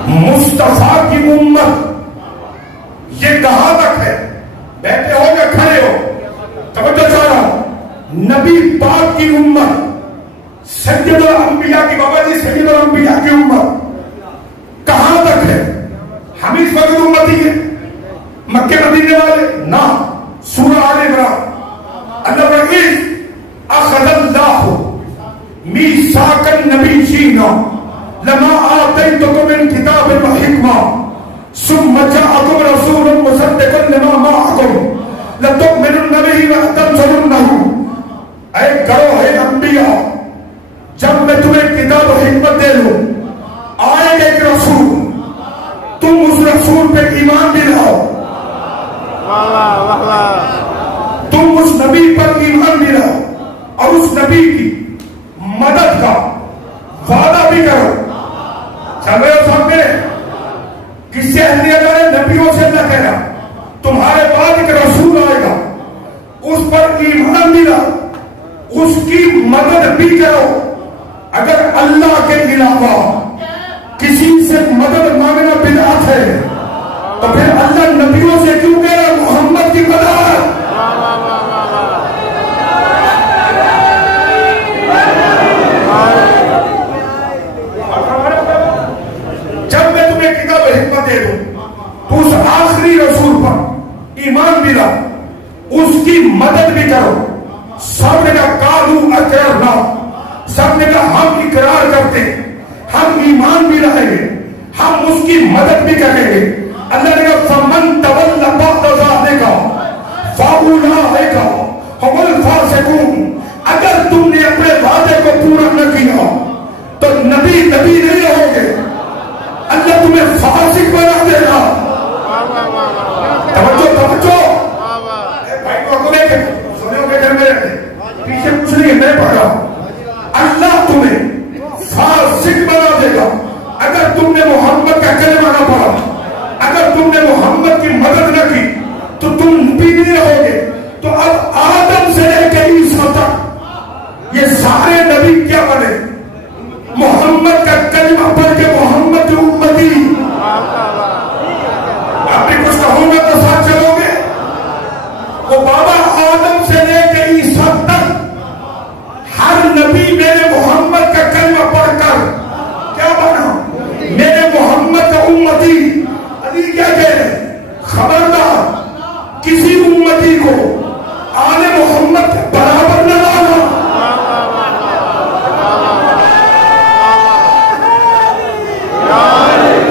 مصطفیٰ کی امت یہ کہاں تک ہے؟ بیٹھے ہو یا کھڑے ہو؟ توجہ چاہ رہا ہوں. نبی پاک کی امت سید الانبیاء کی، بابا جی سید الانبیاء کی امت کہاں تک ہے؟ ہم اس وقت امتی ہیں مکے مدینے والے نہ. سورہ آل عمران اللہ رئیس اخذ اللہ میثاق النبیین لما آتیتکم من کتاب و حکمہ ثم جاءکم رسول مصدق لما معکم لتؤمنن به ولتنصرنه. اے گروہ انبیاء، جب میں تمہیں کتاب و حکمت دے لوں، آئے گا ایک رسول، تم اس رسول پہ ایمان بھی لاؤ، تم اس نبی پر ایمان بھی لاؤ اور اس نبی کی مدد کا وعدہ بھی کرو. چلو سامنے کس سے اہلیہ کرے؟ نبیوں سے نہ کہنا. تمہارے بعد ایک رسول آئے گا، اس پر ایمان بھی لاؤ، اس کی مدد بھی کرو. اگر اللہ کے علاوہ کسی سے مدد مانگنا بدعت ہے تو پھر اللہ نبیوں سے کیوں کہہ رہا محمد کی مدد؟ جب میں تمہیں کتاب حکمت دے دوں تو اس آخری رسول پر ایمان بھی لاؤ، اس کی مدد بھی کرو. سب نے کہا قالوا اقررنا، سب نے کہا ہم اقرار کرتے، ہم ایمان بھی رہیں گے، ہم اس کی مدد بھی کریں گے. اللہ نے کہا فمن تولى بعد ذلك فاولئک هم الفاسقون. اگر تم نے اپنے وعدے کو پورا نہ کیا تو نبی نہیں رہو گے، اللہ تمہیں فاسق بنا دے گا. توجہ بھائی کو سنے ہو گھر میں پیچھے کچھ نہیں ہے، میں پڑھ رہا ہوں. اللہ تمہیں فاسق بنا دے گا اگر تم نے محمد کا کلمہ نہ پڑھا، اگر تم نے محمد کی مدد نہ کی تو تم نبی نہیں رہو گے. تو اب آدم سے لے کے عیسیٰ تک یہ سارے نبی کیا بنے؟ محمد کا کلمہ پڑھ کے محمد کی امتی. آپ بھی کچھ کہوں گا تو ساتھ چلو گے. وہ بابا آدم سے لے کے عیسیٰ تک ہر نبی میرے محمد کا کلمہ پڑھ کر کیا بنا؟ میرے محمد کا امتی. علی کیا کہہ رہے؟ خبردار کسی امتی کو آل محمد کے برابر نہ لانا.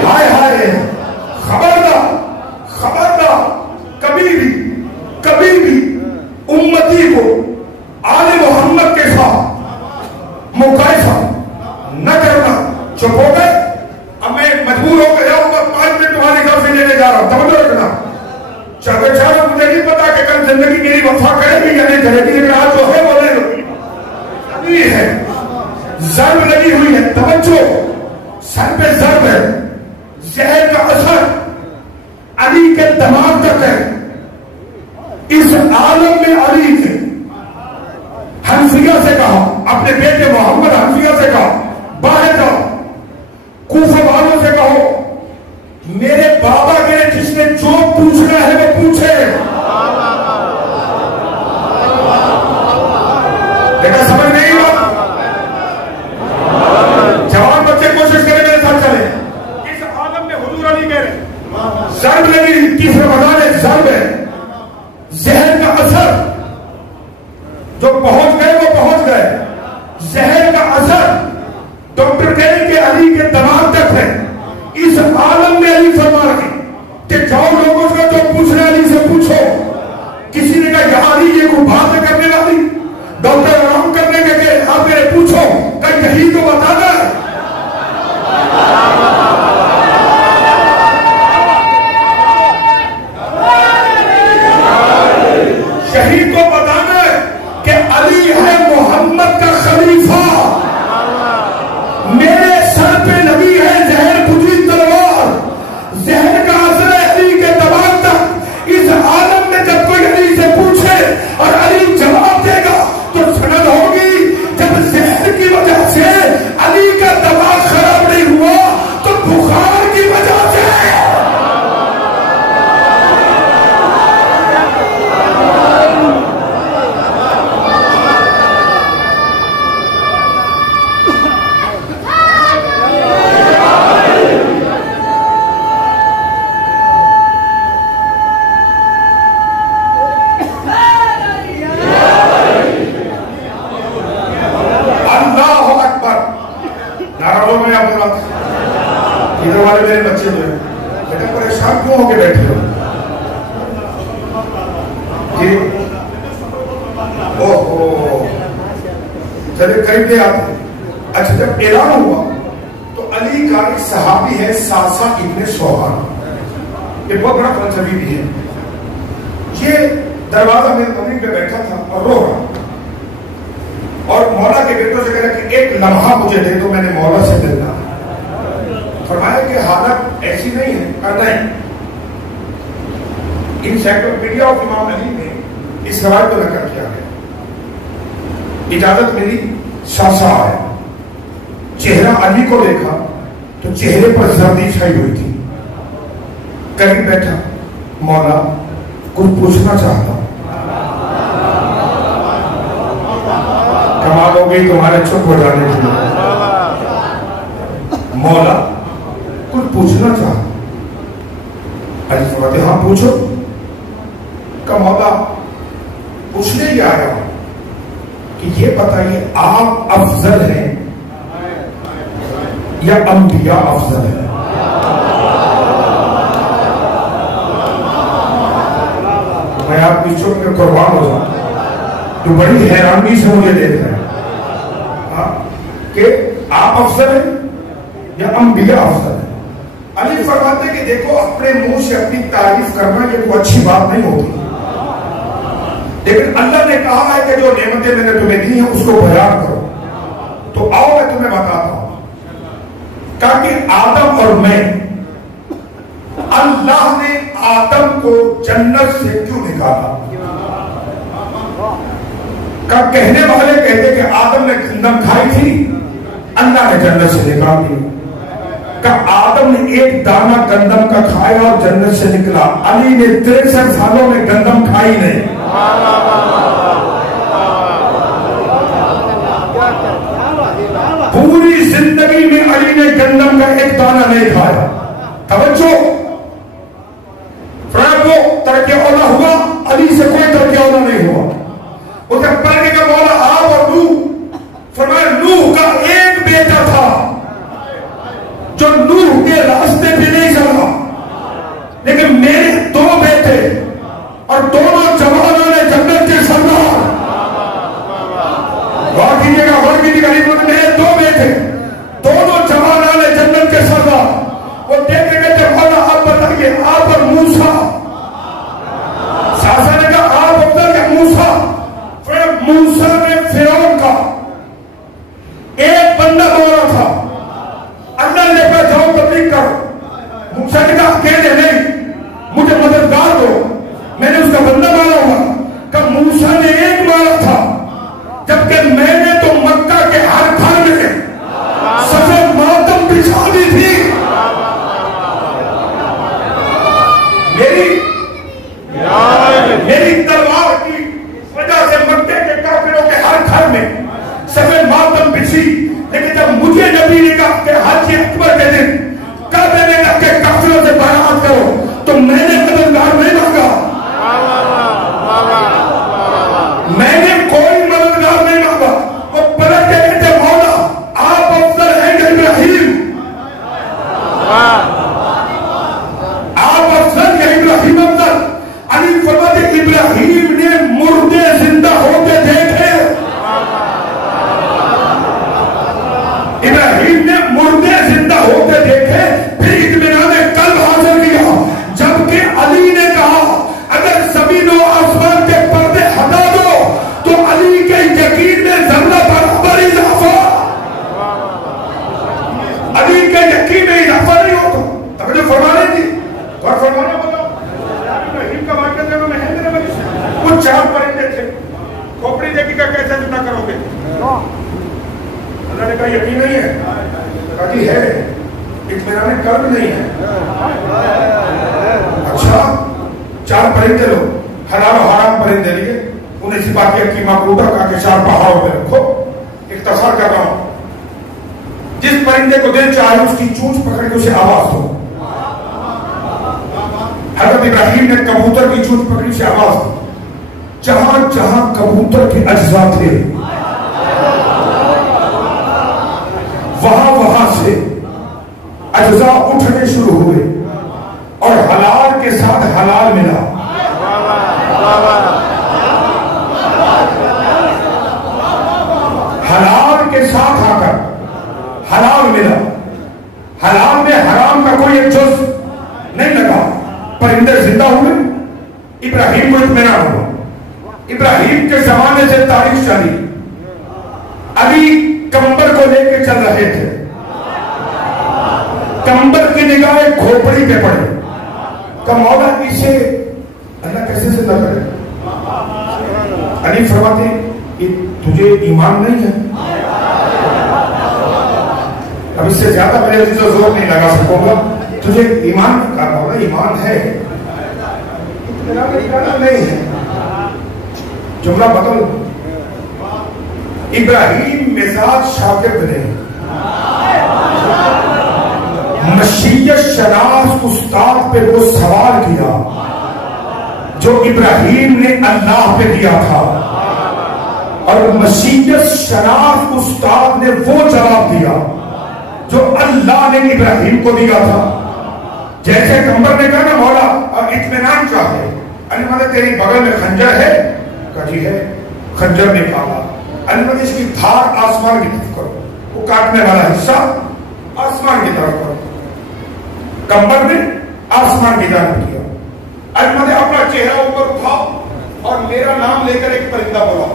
ہائے ہائے، خبردار کبھی بھی امتی کو آل محمد کے ساتھ مقایسہ نہ کرنا. چپ ہو گئے؟ اب میں مجبور ہو گیا ہوں، 5 منٹ تمہاری گھر سے لینے جا رہا ہوں. توجہ رکھنا. چلو چلو، مجھے نہیں پتا کہ کل زندگی میری وفا کرے گی یا نہیں کرے گی، لیکن آج جو ہے وہ لے لو. یہ ہے ضرب لگی ہوئی ہے. توجہ، سر پہ ضرب ہے، زہر کا اثر دماغ تک ہے. اس عالم میں علی نے حنفیہ سے کہا, اپنے بیٹے محمد حنفیہ سے کہا باہر جاؤ, کوفہ والوں سے کہو میرے بابا کے جس نے جو پوچھنا ہے وہ پوچھے. لیکن سمجھ نہیں ہوا, جوان بچے کوشش کریں میرے ساتھ چلے. اس عالم میں حضور علی کہہ رہے ضرب لگی, تیسرے مدار ضرب ہے, زہر کا اثر جو پہنچ گئے وہ پہنچ گئے. زہر کا اثر ڈاکٹر کہہ رہے کہ علی کے دماغ تک ہے. اس عالم میں علی فرما رہے کہ جاؤ لوگوں سے جو پوچھنا علی سے پوچھو. کسی نے کہا یہاں علی یہ کوئی بات کرنے والی, ڈاکٹر آرام کرنے کے کہ آپ میرے پوچھو کہ یہی تو بتانا ہے. شہید کو بتانا ہے کہ علی ہے محمد کا خلیفہ. میرے سر پہ نبی ہے زہر بجھی تلوار. زہر کا اثر ہے علی کے دماغ تک. اس عالم میں جب کوئی علی سے پوچھے اور علی جواب دے گا تو سند ہوگی. جب زہر کی وجہ سے علی کا دماغ خراب نہیں ہوا تو بخار کی وجہ سے. میرے بچے جو ہیں بیٹا پریشان کیوں ہو کے بیٹھے ہو جی؟ اوہو چلے قریب لے آتے. اچھا جب اعلان ہوا تو علی کا ایک صحابی ہے ساسا ابن سوہان, یہ بہت بڑا فلسفی بھی ہے. یہ دروازہ میرے کمرے پہ بیٹھا تھا اور رو رہا, اور مولا کے بیٹوں سے کہہ رہا کہ ایک لمحہ مجھے دے دو, میں نے مولا سے ملنا. فرمایا کہ حالت ایسی نہیں ہے, کرنا ہے. انسائکلوپیڈیا آف امام علی میں اس روایت کو نقل کیا گیا. اجازت ملی, ساسا آئے, چہرہ علی کو دیکھا تو چہرے پر زردی چھائی ہوئی تھی. قریب بیٹھا, مولا کچھ پوچھنا چاہتا ہوں. کمال ہو گئی تمہارے چپ ہو جانے کے لیے. مولا کچھ پوچھنا چاہتا. علی فرماتے ہاں پوچھو. کہ مولا پوچھنے ہی آیا ہوں کہ یہ بتائیے آپ افضل ہیں یا انبیاء افضل ہیں؟ میں آپ کی چپ میں قربان ہو جاؤں تو بڑی حیرانی سے مجھے دیکھ رہے ہیں کہ آپ افضل ہیں یا انبیاء افضل ہیں. علی فرماتے کہ دیکھو اپنے منہ سے اپنی تعریف کرنا یہ کوئی اچھی بات نہیں ہوتی, لیکن اللہ نے کہا ہے کہ جو نعمتیں میں نے تمہیں دی ہیں اس کو بیان کرو. تو آؤ میں تمہیں بتاتا ہوں. تاکہ آدم اور میں, اللہ نے آدم کو جنت سے کیوں نکالا؟ کہنے والے کہتے کہ آدم نے گندم کھائی تھی, اللہ نے جنت سے نکال دی. کہ آدم نے ایک دانہ گندم کا کھایا اور جنت سے نکلا. علی نے 63 سالوں میں گندم کھائی نہیں. پوری زندگی میں علی نے گندم کا ایک دانہ نہیں کھایا. توجہ, وہ ترک اولا ہوا, علی سے کوئی ترک اولا نہیں ہوا. اسے پڑھنے کا مولا آپ اور نوح, فرمایا نوح کا ایک بیٹا تھا جو نوح کے راستے پہ نہیں چلا, لیکن میرے 2 بیٹے اور دونوں جوانوں نے جنت کے سردار. غور کیجیے گا میرے 2 بیٹے دونوں جوانوں نے جنت کے سردار. وہ دیکھ کے کہتے مولا آپ بتائیے آپ اور موسیٰ. ساسا نے کہا آپ افضل کہ موسیٰ. پھر موسیٰ نے فرعون کا ایک بندہ مارا تھا, اللہ نے کہا جاؤ تبلیغ کرو. موسیٰ نے کہا اکیلے نہیں, مجھے مددگار میں نے اس کا بندہ مارا ہوا کہ موسیٰ نے ایک مارا تھا، جبکہ میں نے تو مکہ کے ہر گھر میں سفید ماتم بچھا دی تھی. میری تلوار کی وجہ سے مکے کے کافروں کے ہر گھر میں سفید ماتم بچھی. لیکن جب مجھے نبی نے کہا کہ حج اکبر کے دن کعبے میں رکھ کے کافروں سے بیعت کرو، تو میں نے مددگار نہیں مانگا. میں نے کوئی مددگار نہیں مانگا. وہ پلٹ کے کہتے مولا آپ افضل ہیں کہ ابراہیم، آپ افضل ہیں ابراہیم افضل. علی فرماتے ابراہیم نے مردے زندہ ہوتے دیکھے، ابراہیم نے مردے زندہ ہوتے دیکھے، پھر اطمینان قلب حاصل کیا. جبکہ علی نے کہا اگر زمین و آسمان کے پردے ہٹا دو تو علی کے یقین میں ذرہ برابر اضافہ، علی کے یقین میں اضافہ نہیں ہوگا. توجہ فرما رہی تھی اور فرمانا بولا ابراہیم کا واقعہ جب میں ہے میرے بڑی سے وہ 4 پرندے تھے. کھوپڑی دیکھی کا کیسے جدا کرو گے؟ اللہ نے کہا یقین نہیں ہے، کہا جی ہے، اطمینان قلب نہیں ہے. اچھا 4 پرندے لو، حلال و حرام پرندے لیے، انہیں سے باقی قیمہ کوٹا کہا کہ 4 پہاڑوں پہ رکھو. اختصار کر رہا ہوں، جس پرندے کو دل چاہے اس کی چونچ پکڑ کے اسے آواز دو. حضرت ابراہیم نے کبوتر کی چونچ پکڑی سے آواز دی. جہاں جہاں کبوتر کے اجزاء تھے وہاں سے اجزاء اٹھنے شروع ہوئے اور حلال کے ساتھ حلال ملا. حلال کے ساتھ آ کر حلال ملا. حلال میں حرام کا کوئی ایک جز نہیں لگا. پرندے زندہ ہوئے، ابراہیم کو اطمینان ہوا. ابراہیم کے زمانے سے تاریخ چلی. علی کمبر کو لے کے چل رہے تھے، کمبر کی نگاہ کھوپڑی پہ پڑے. کہ مولا اسے اللہ کیسے زندہ کرے؟ علی فرماتے کہ تجھے ایمان نہیں ہے. اب اس سے زیادہ میرے عزیز و زور نہیں لگا سکوں گا. تجھے ایمان کا مولا ایمان ہے، نہیں ہے. جملہ بدل. ابراہیم مزاج شاگرد نے مشیت شناس استاد پہ وہ سوال کیا جو ابراہیم نے اللہ پہ کیا تھا، اور مشیت شناس استاد نے وہ جواب دیا جو اللہ نے ابراہیم کو دیا تھا. جیسے کمبر نے کہا نا مولا اب اطمینان چاہے، علی مدد تیری بغل میں خنجر ہے؟ کہا جی ہے. خنجر نکالا. علی مدد اس کی دھار آسمان کی طرف کرو، وہ کاٹنے والا حصہ آسمان کی طرف کرو. کمبر نے آسمان کی طرف کیا. علی مدد اپنا چہرہ اوپر اٹھاؤ اور میرا نام لے کر ایک پرندہ بولا.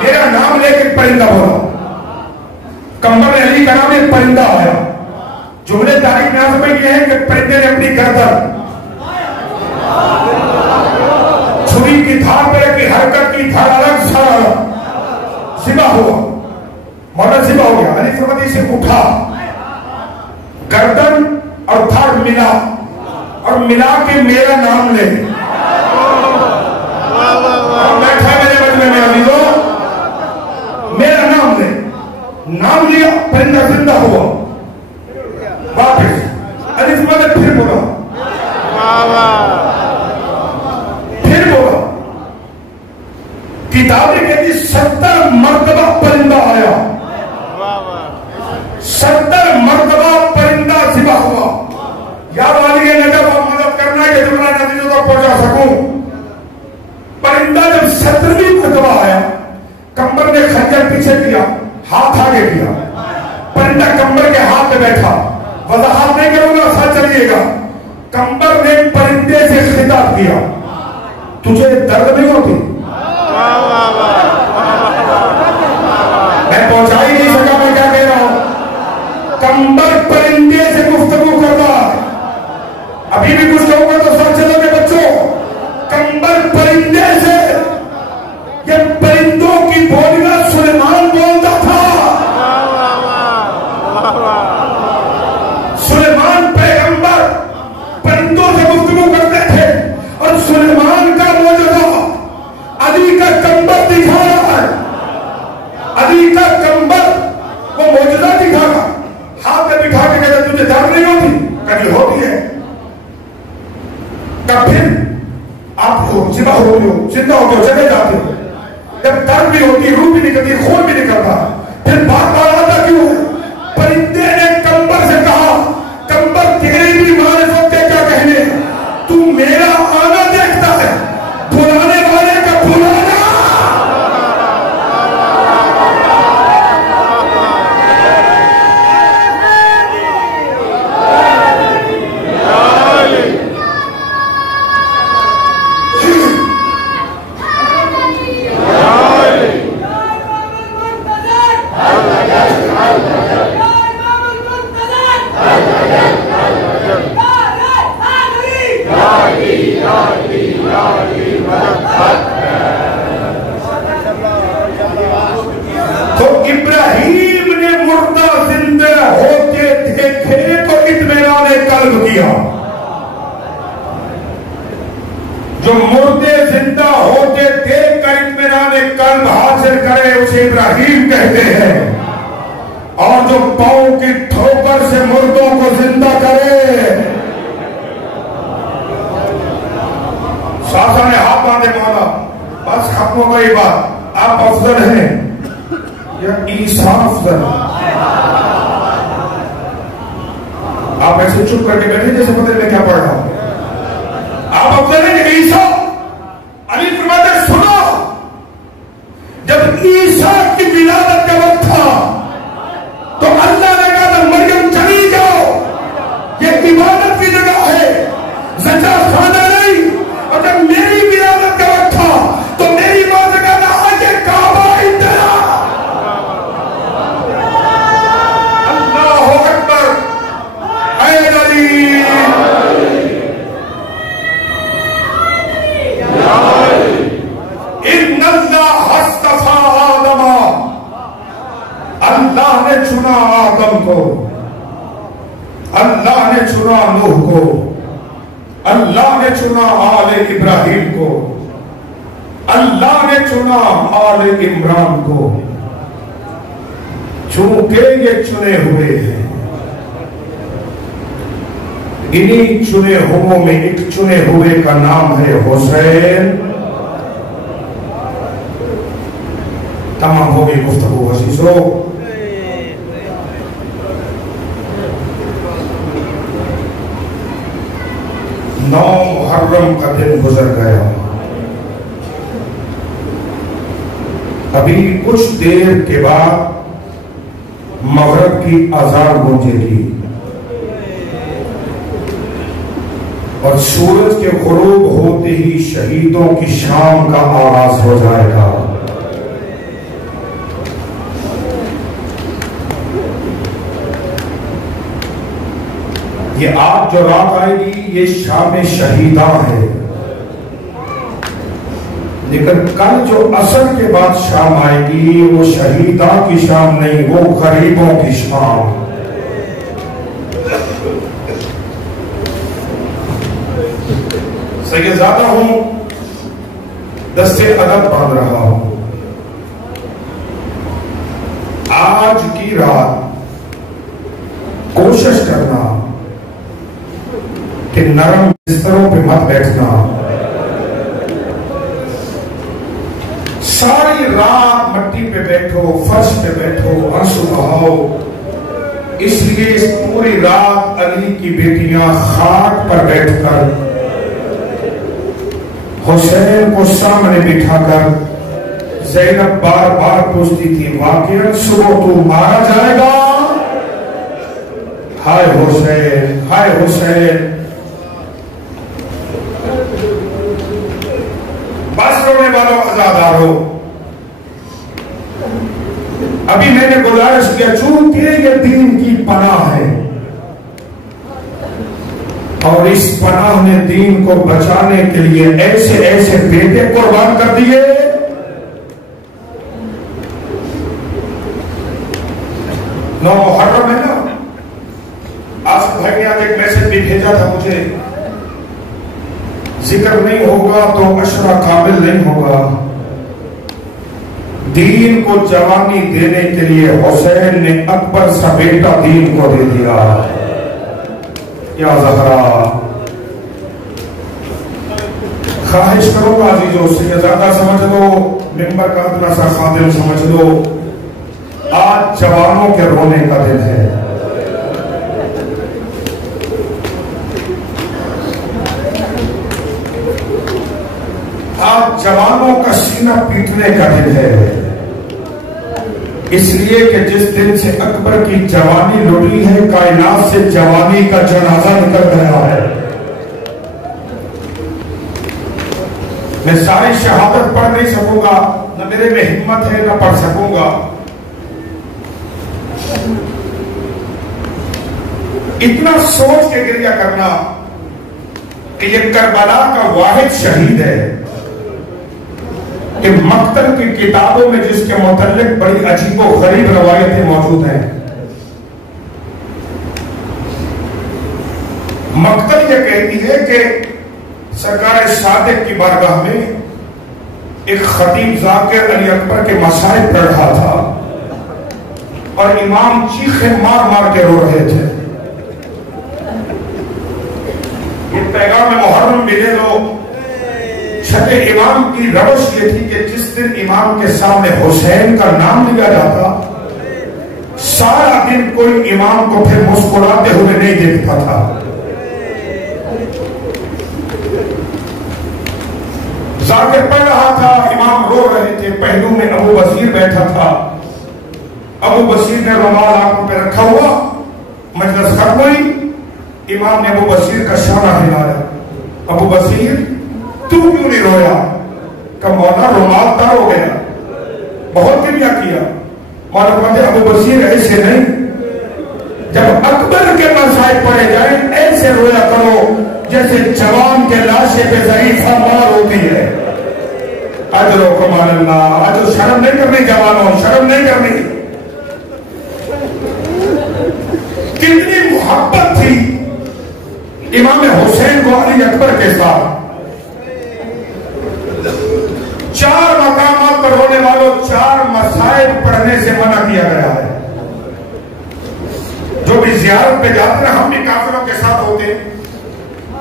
میرا نام لے کے پرندہ بولا. کمبر نے علی کا نام ایک پرندہ آیا. جملے تاریخ ناظم میں یہ ہے کہ پرندے نے اپنی گردن چھری کی دھار پہ رکھی، حرکت کی دھار الگ سارا الگ، ذبح ہوا. مولا ذبح ہو گیا. علی فرماتے سے اٹھا، گردن اور دھار ملا اور ملا کے میرا نام لے. بیٹھا میرے بجنے میں علی دو میرا نام لے. نام لیا، پرندہ زندہ ہوا. واپس علی فرماتے پھر بولا، پھر بولا. کتابیں کہتی 70 مرتبہ پرندہ آیا، 70 مرتبہ پرندہ ذبح ہوا. یا والی نجف آپ مدد کرنا ہے کہ جملہ نتیجوں تک پہنچا سکوں. پرندہ جب 70ویں مرتبہ آیا، کمبر نے خنجر پیچھے کیا، ہاتھ آگے کیا. پرندہ کمبر کے ہاتھ میں بیٹھا. وضاحت نہیں کروں گا، ساتھ چلیے گا. کمبر نے پرندے سے خطاب کیا، تجھے درد نہیں ہوتی؟ میں پہنچا ہی نہیں سکا میں کیا کہہ رہا ہوں. کمبر پرندے سے زندہ ہو تو چلے جاتے ہو. جب درد بھی ہوتی روح بھی نکلتی خون بھی نکلتا پھر بات آتا کیوں ہے؟ پرندے نے کمبر سے کہا کمبر تیری بھی معرفت کے کیا کہنے تو میرا آنا دیکھتا ہے بلانے والے کا بلانا. تو ابراہیم نے مردہ زندہ ہوتے دیکھے تو اطمینان قلب کیا. جو مردے زندہ ہوتے دیکھ کر اطمینان قلب حاصل کرے اسے ابراہیم کہتے ہیں. اور جو پاؤں کی ٹھوکر سے مردوں کو زندہ کرے. ساسا نے ہاتھ باندھے مولا بس ختم ہو گئی بات. آپ افضل ہیں یا عیسیٰ افضل؟ آپ ایسے چپ کر کے بیٹھے جیسے پتہ میں کیا پڑھ رہا ہوں. آپ افضل ہیں یا عیسیٰ؟ علی فرماتے ہیں سنو جب عیسیٰ کی ولادت کا وقت تھا تو اللہ نے کہا تھا مریم چلی جاؤ یہ عبادت کی جگہ ہے زچا خانہ نہیں. اور جب میری ولادت کا وقت تھا تو میری ماں سے کہا تھا آج کعبہ ادھر. اللہ اکبر. اے علی ان اللہ اصطفیٰ آدم. اللہ نے چنا آدم کو, اللہ نے چنا نوح کو, اللہ نے چنا آل ابراہیم کو, اللہ نے چنا آل عمران کو. چونکہ یہ چنے ہوئے ہیں انہی چنے ہوئوں میں ایک چنے ہوئے کا نام ہے حسین. تمام ہو گئی گفتگو عزیزو. 9 محرم کا دن گزر گیا. ابھی کچھ دیر کے بعد مغرب کی اذان گونجے گی اور سورج کے غروب ہوتے ہی شہیدوں کی شام کا آغاز ہو جائے گا. یہ آج جو رات آئے گی یہ شام شہیدہ ہے, لیکن کل جو عصر کے بعد شام آئے گی وہ شہیدہ کی شام نہیں, وہ غریبوں کی شام. سیدزادہ ہوں, دستے ادب باندھ رہا ہوں. آج کی رات کوشش کرنا کہ نرم بستروں پہ مت بیٹھنا. ساری رات مٹی پہ بیٹھو, فرش پہ بیٹھو, آنسو بہاؤ. اس لیے اس پوری رات علی کی بیٹیاں خاک پر بیٹھ کر حسین کو سامنے بٹھا کر زینب بار بار پوچھتی تھی واقعا صبح تو مارا جائے گا. ہائے حسین, ہائے حسین. بس رونے والوں آزادار ہو. ابھی میں نے گزارش کیا چونکہ یہ دین کی پناہ ہے اور اس پناہ نے دین کو بچانے کے لیے ایسے ایسے بیٹے قربان کر دیے. نو محرم ہے نا, آصف بھائی نے ایک میسج بھی بھیجا تھا مجھے, ذکر نہیں ہوگا تو عشرہ کامل نہیں ہوگا. دین کو جوانی دینے کے لیے حسین نے اکبر سا بیٹا دین کو دے دیا. یا زہرا خواہش کروں گا عزیزوں سے یہ زیادہ سمجھ لو، ممبر کا اتنا سا خادم سمجھ لو، آج جوانوں کے رونے کا دن ہے۔ آج جوانوں کا سینہ پیٹنے کا دن ہے، اس لیے کہ جس دن سے اکبر کی جوانی لٹی ہے، کائنات سے جوانی کا جنازہ نکل گیا ہے۔ میں ساری شہادت پڑھ نہیں سکوں گا، نہ میرے میں ہمت ہے، نہ پڑھ سکوں گا۔ اتنا سوچ کے گریہ کرنا کہ یہ کربلا کا واحد شہید ہے کہ مقتل کی کتابوں میں جس کے متعلق بڑی عجیب و غریب روایتیں موجود ہیں۔ مقتل یہ کہتی ہے کہ سرکار صادق کی بارگاہ میں ایک خطیب ذاکر علی اکبر کے مسائل پڑھ رہا تھا اور امام چیخیں مار مار کے رو رہے تھے۔ یہ پیغام محرم ملے لو، چھٹے امام کی روش یہ تھی کہ جس دن امام کے سامنے حسین کا نام لیا جاتا، سارا دن کوئی امام کو پھر مسکراتے ہوئے نہیں دیکھتا تھا۔ ذاکر پڑھ رہا تھا، امام رو رہے تھے، پہلو میں ابو بصیر بیٹھا تھا۔ ابو بصیر نے رومال آنکھوں پہ رکھا ہوا، مجلس ختم ہوئی، امام نے ابو بصیر کا شانہ ہلایا۔ ابو بصیر تو کیوں نہیں رویا؟ کہ مولا رومال تار ہو گیا، بہت گریہ کیا۔ مولا کہتے ابو بصیر ایسے نہیں، جب اکبر کے مسائل پڑھے جائیں ایسے رویا کرو جیسے جوان کے لاشے پہ ضعیفہ مار ہوتی ہے۔ اجر و کمال اللہ، آج شرم نہیں کرنی جوانوں، شرم نہیں کرنی۔ کتنی محبت تھی امام حسین کو علی اکبر کے ساتھ۔ 4 مقامات پر ہونے والوں 4 مسائل پڑھنے سے منع کیا گیا ہے۔ جو بھی زیارت پہ جاتے ہیں، ہم بھی کافروں کے ساتھ ہوتے ہیں،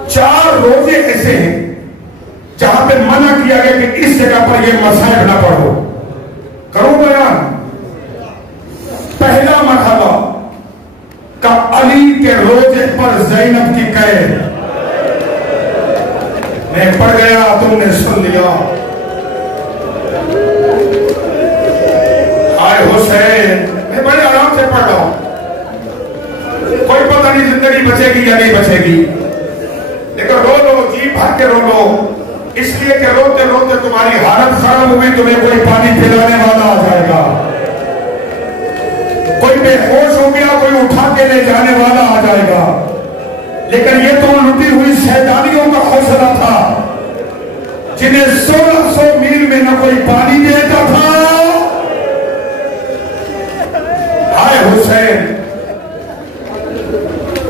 4 روزے ایسے ہیں جہاں پہ منع کیا گیا کہ اس جگہ پر یہ مسائل نہ پڑھو۔ کرو بیان۔ پہلا مرحبا کا علی کے روزے پر زینب کی قید، میں پڑھ گیا تم نے سن لیا۔ آئے حسین، میں بڑے آرام سے پڑھ رہا ہوں، کوئی پتہ نہیں زندگی بچے گی یا نہیں بچے گی، لیکن رو لو، جی بھر کے رو لو، اس لیے کہ روتے روتے تمہاری حالت خراب ہوئی، تمہیں کوئی پانی پلانے والا آ جائے گا، کوئی بے ہوش ہو گیا، کوئی اٹھا کے لے جانے والا آ جائے گا۔ لیکن یہ تو لٹی ہوئی شیطانیوں کا حوصلہ تھا جنہیں 1600 میل میں نہ کوئی پانی دیتا تھا۔ ہائے حسین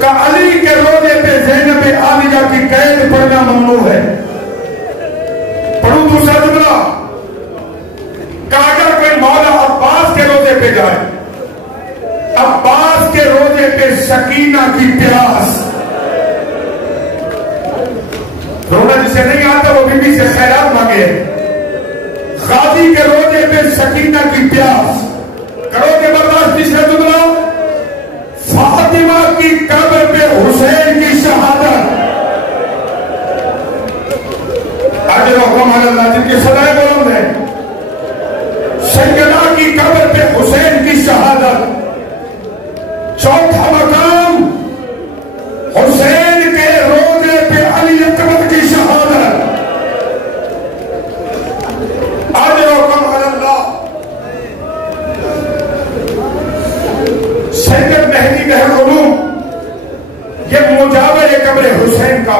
کا علی کے روزے پہ زینب عالیہ کی قید پڑھنا ممنوع ہے۔ پڑھوں دوسرا جملہ کہ اگر کوئی مولا عباس کے روزے پہ جائے، عباس کے روزے پہ سکینہ کی پیاس، رونا جسے نہیں آتا وہ بی بی سے خیرات مانگے، غازی کے روزے پہ سکینہ کی پیاس کرو گے برداشت۔ تیسرا جملہ فاطمہ کی قبر پہ حسین کی شہادت، اجر و کمال اللہ جن کی صدائے بلند ہے، سیدنا کی قبر پہ حسین کی شہادت۔ چوتھا مقام حسین کے روزے پہ علی اکبر کی شہادت، اجر و کمال اللہ۔ سید مہدی بہر علوم یہ مجاور ہے قبر حسین کا،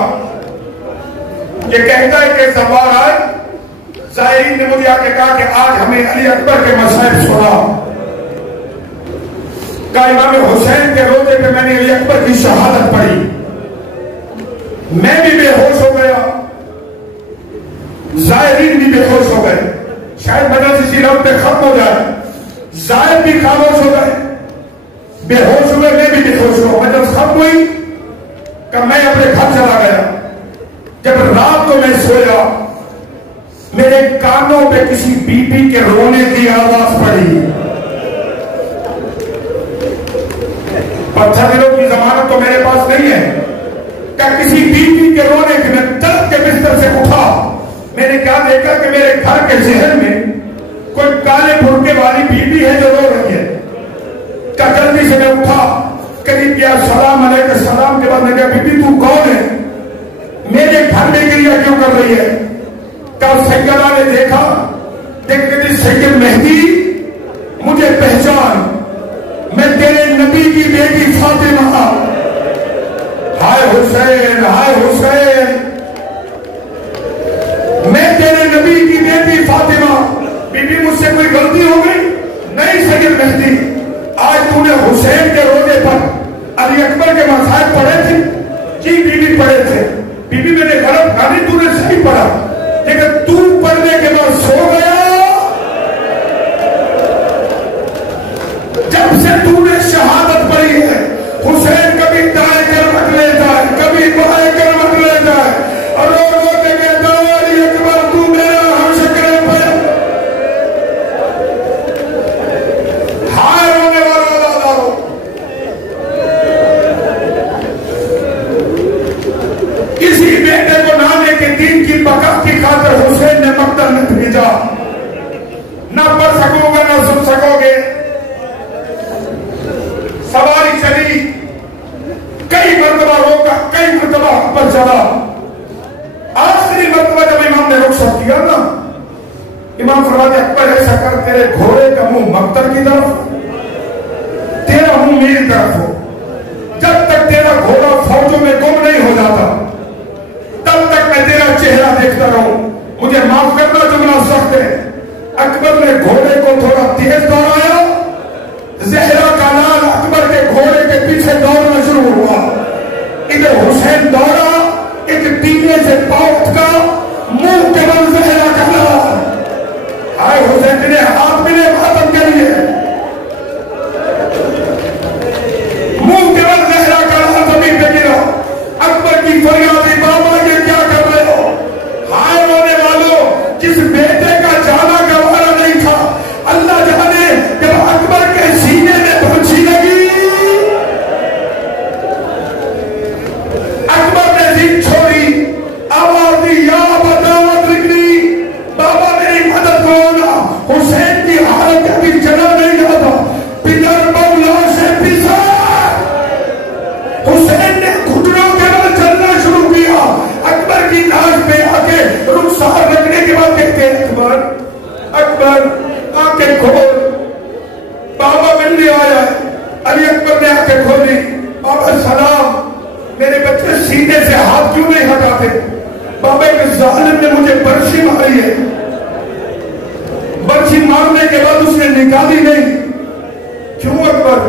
یہ کہتا ہے کہ زوال آئے، زائرین نے مجھے آ کے کہا کہ آج ہمیں علی اکبر کے مسائل سنا، کہا امام حسین کے روزے پہ میں نے علی اکبر کی شہادت پڑھی، میں بھی بے ہوش ہو گیا، زائرین بھی بے ہوش ہو گئے، شاید مجلس اسی لوگ پہ ختم ہو جائے، زائر بھی خاموش ہو گئے، بے ہوش ہوئے، میں بھی بے ہوش ہوا۔ مجلس ختم ہوئی کہ میں اپنے گھر چلا گیا، جب رات کو میں سویا میرے کانوں پہ کسی بی بی کے رونے کی آواز پڑی. پتھر دلوں کی ضمانت تو میرے پاس نہیں ہے کہ کسی بی بی کے رونے کی. میں درد کے بستر سے اٹھا. میں نے کیا دیکھا کہ میرے گھر کے ذہن میں کوئی کالے بھرکے والی بی بی ہے جو رو رہی ہے. کیا جلدی سے میں اٹھا, قریب کیا, سلام علیکم. سلام کے بعد میں کہا بی بی تو کون ہے, میرے گھر میں گریا کیوں کر رہی ہے؟ کل سیدنا نے دیکھا, دیکھتے سید مہدی مجھے پہچان, میں تیرے نبی کی بیٹی فاطمہ. ہائے حسین, ہائے حسین, میں تیرے نبی کی بیٹی فاطمہ. بی بی مجھ سے کوئی غلطی ہو گئی؟ نہیں سید مہدی, آج تو نے حسین کے روزے پر علی اکبر کے مسائل پڑھے تھے؟ جی بی بی پڑھے تھے. بی بی میں نے غلط کہا نہیں, تو نے صحیح پڑھا, لیکن تو پڑھنے کے بعد سو گیا. جب سے تو نے شہادت پڑھی ہے, حسین کبھی دائیں کر رکھ لیتا ہے, کبھی بائیں کر رکھ لیتا ہے, اور رو رو کے کہتا ہے علی اکبر تو میرا ہم شکر پہ. ہائے رونے والا دادارو, کسی بیٹے کو نانے کے دین کی بقا کی خاطر حسین نے مقتل میں بھیجا. نہ پڑھ سکو گے نہ سن سکو گے. سواری چلی, کئی مرتبہ روکا, کئی مرتبہ پر چلا. آخری مرتبہ جب امام نے رخصت کیا نا, امام فرماتے اکبر ایسا کر, تیرے گھوڑے کا منہ مقتل کی طرف, تیرا منہ میری طرف ہو. جب تک تیرا گھوڑا فوجوں میں گم نہیں ہو جاتا تب تک میں تیرا چہرہ دیکھتا رہوں. مجھے معاف کرنا جملہ سخت ہے. اکبر نے گھوڑے کو تھوڑا تیز دوڑایا, زہرا کا لال اکبر کے گھوڑے کے پیچھے دوڑنا شروع ہوا. ادھر حسین دوڑا, ایک ٹینے سے پاؤں کا, منہ کے بل زہرا کا لال. ہائے حسین نے ہاتھ ملے ماتم کے لیے, منہ کے بل زہرا کا لال زمین پہ گرا. اکبر کی فریادی, بابا یہ کیا کر رہے ہو؟ ہائے رونے والوں, جس بیٹے کا جانا گوارا نہیں تھا, اللہ جانے جب اکبر کے سینے میں پہنچی لگی, اکبر نے دن چھوڑی, آواز دی یا بداوت رکنی, بابا میری مدد کرو. حسین کی حالت ابھی چلا نہیں جاتا, پدر مولا سے پسا. حسین نے گھٹنوں کے بل چلنا شروع کیا. اکبر کی لاش پہ آ کے رخسار رکھنے کے بعد کہتے ہیں اکبر, اکبر آنکھیں کھول, بابا ملنے آیا ہے. علی اکبر نے آنکھیں کھولی, بابا سلام. میرے بچے سینے سے ہاتھ کیوں نہیں ہٹاتے؟ بابا ایک ظالم نے مجھے برچھی ماری ہے. برچھی مارنے کے بعد اس نے نکالی نہیں. کیوں اکبر؟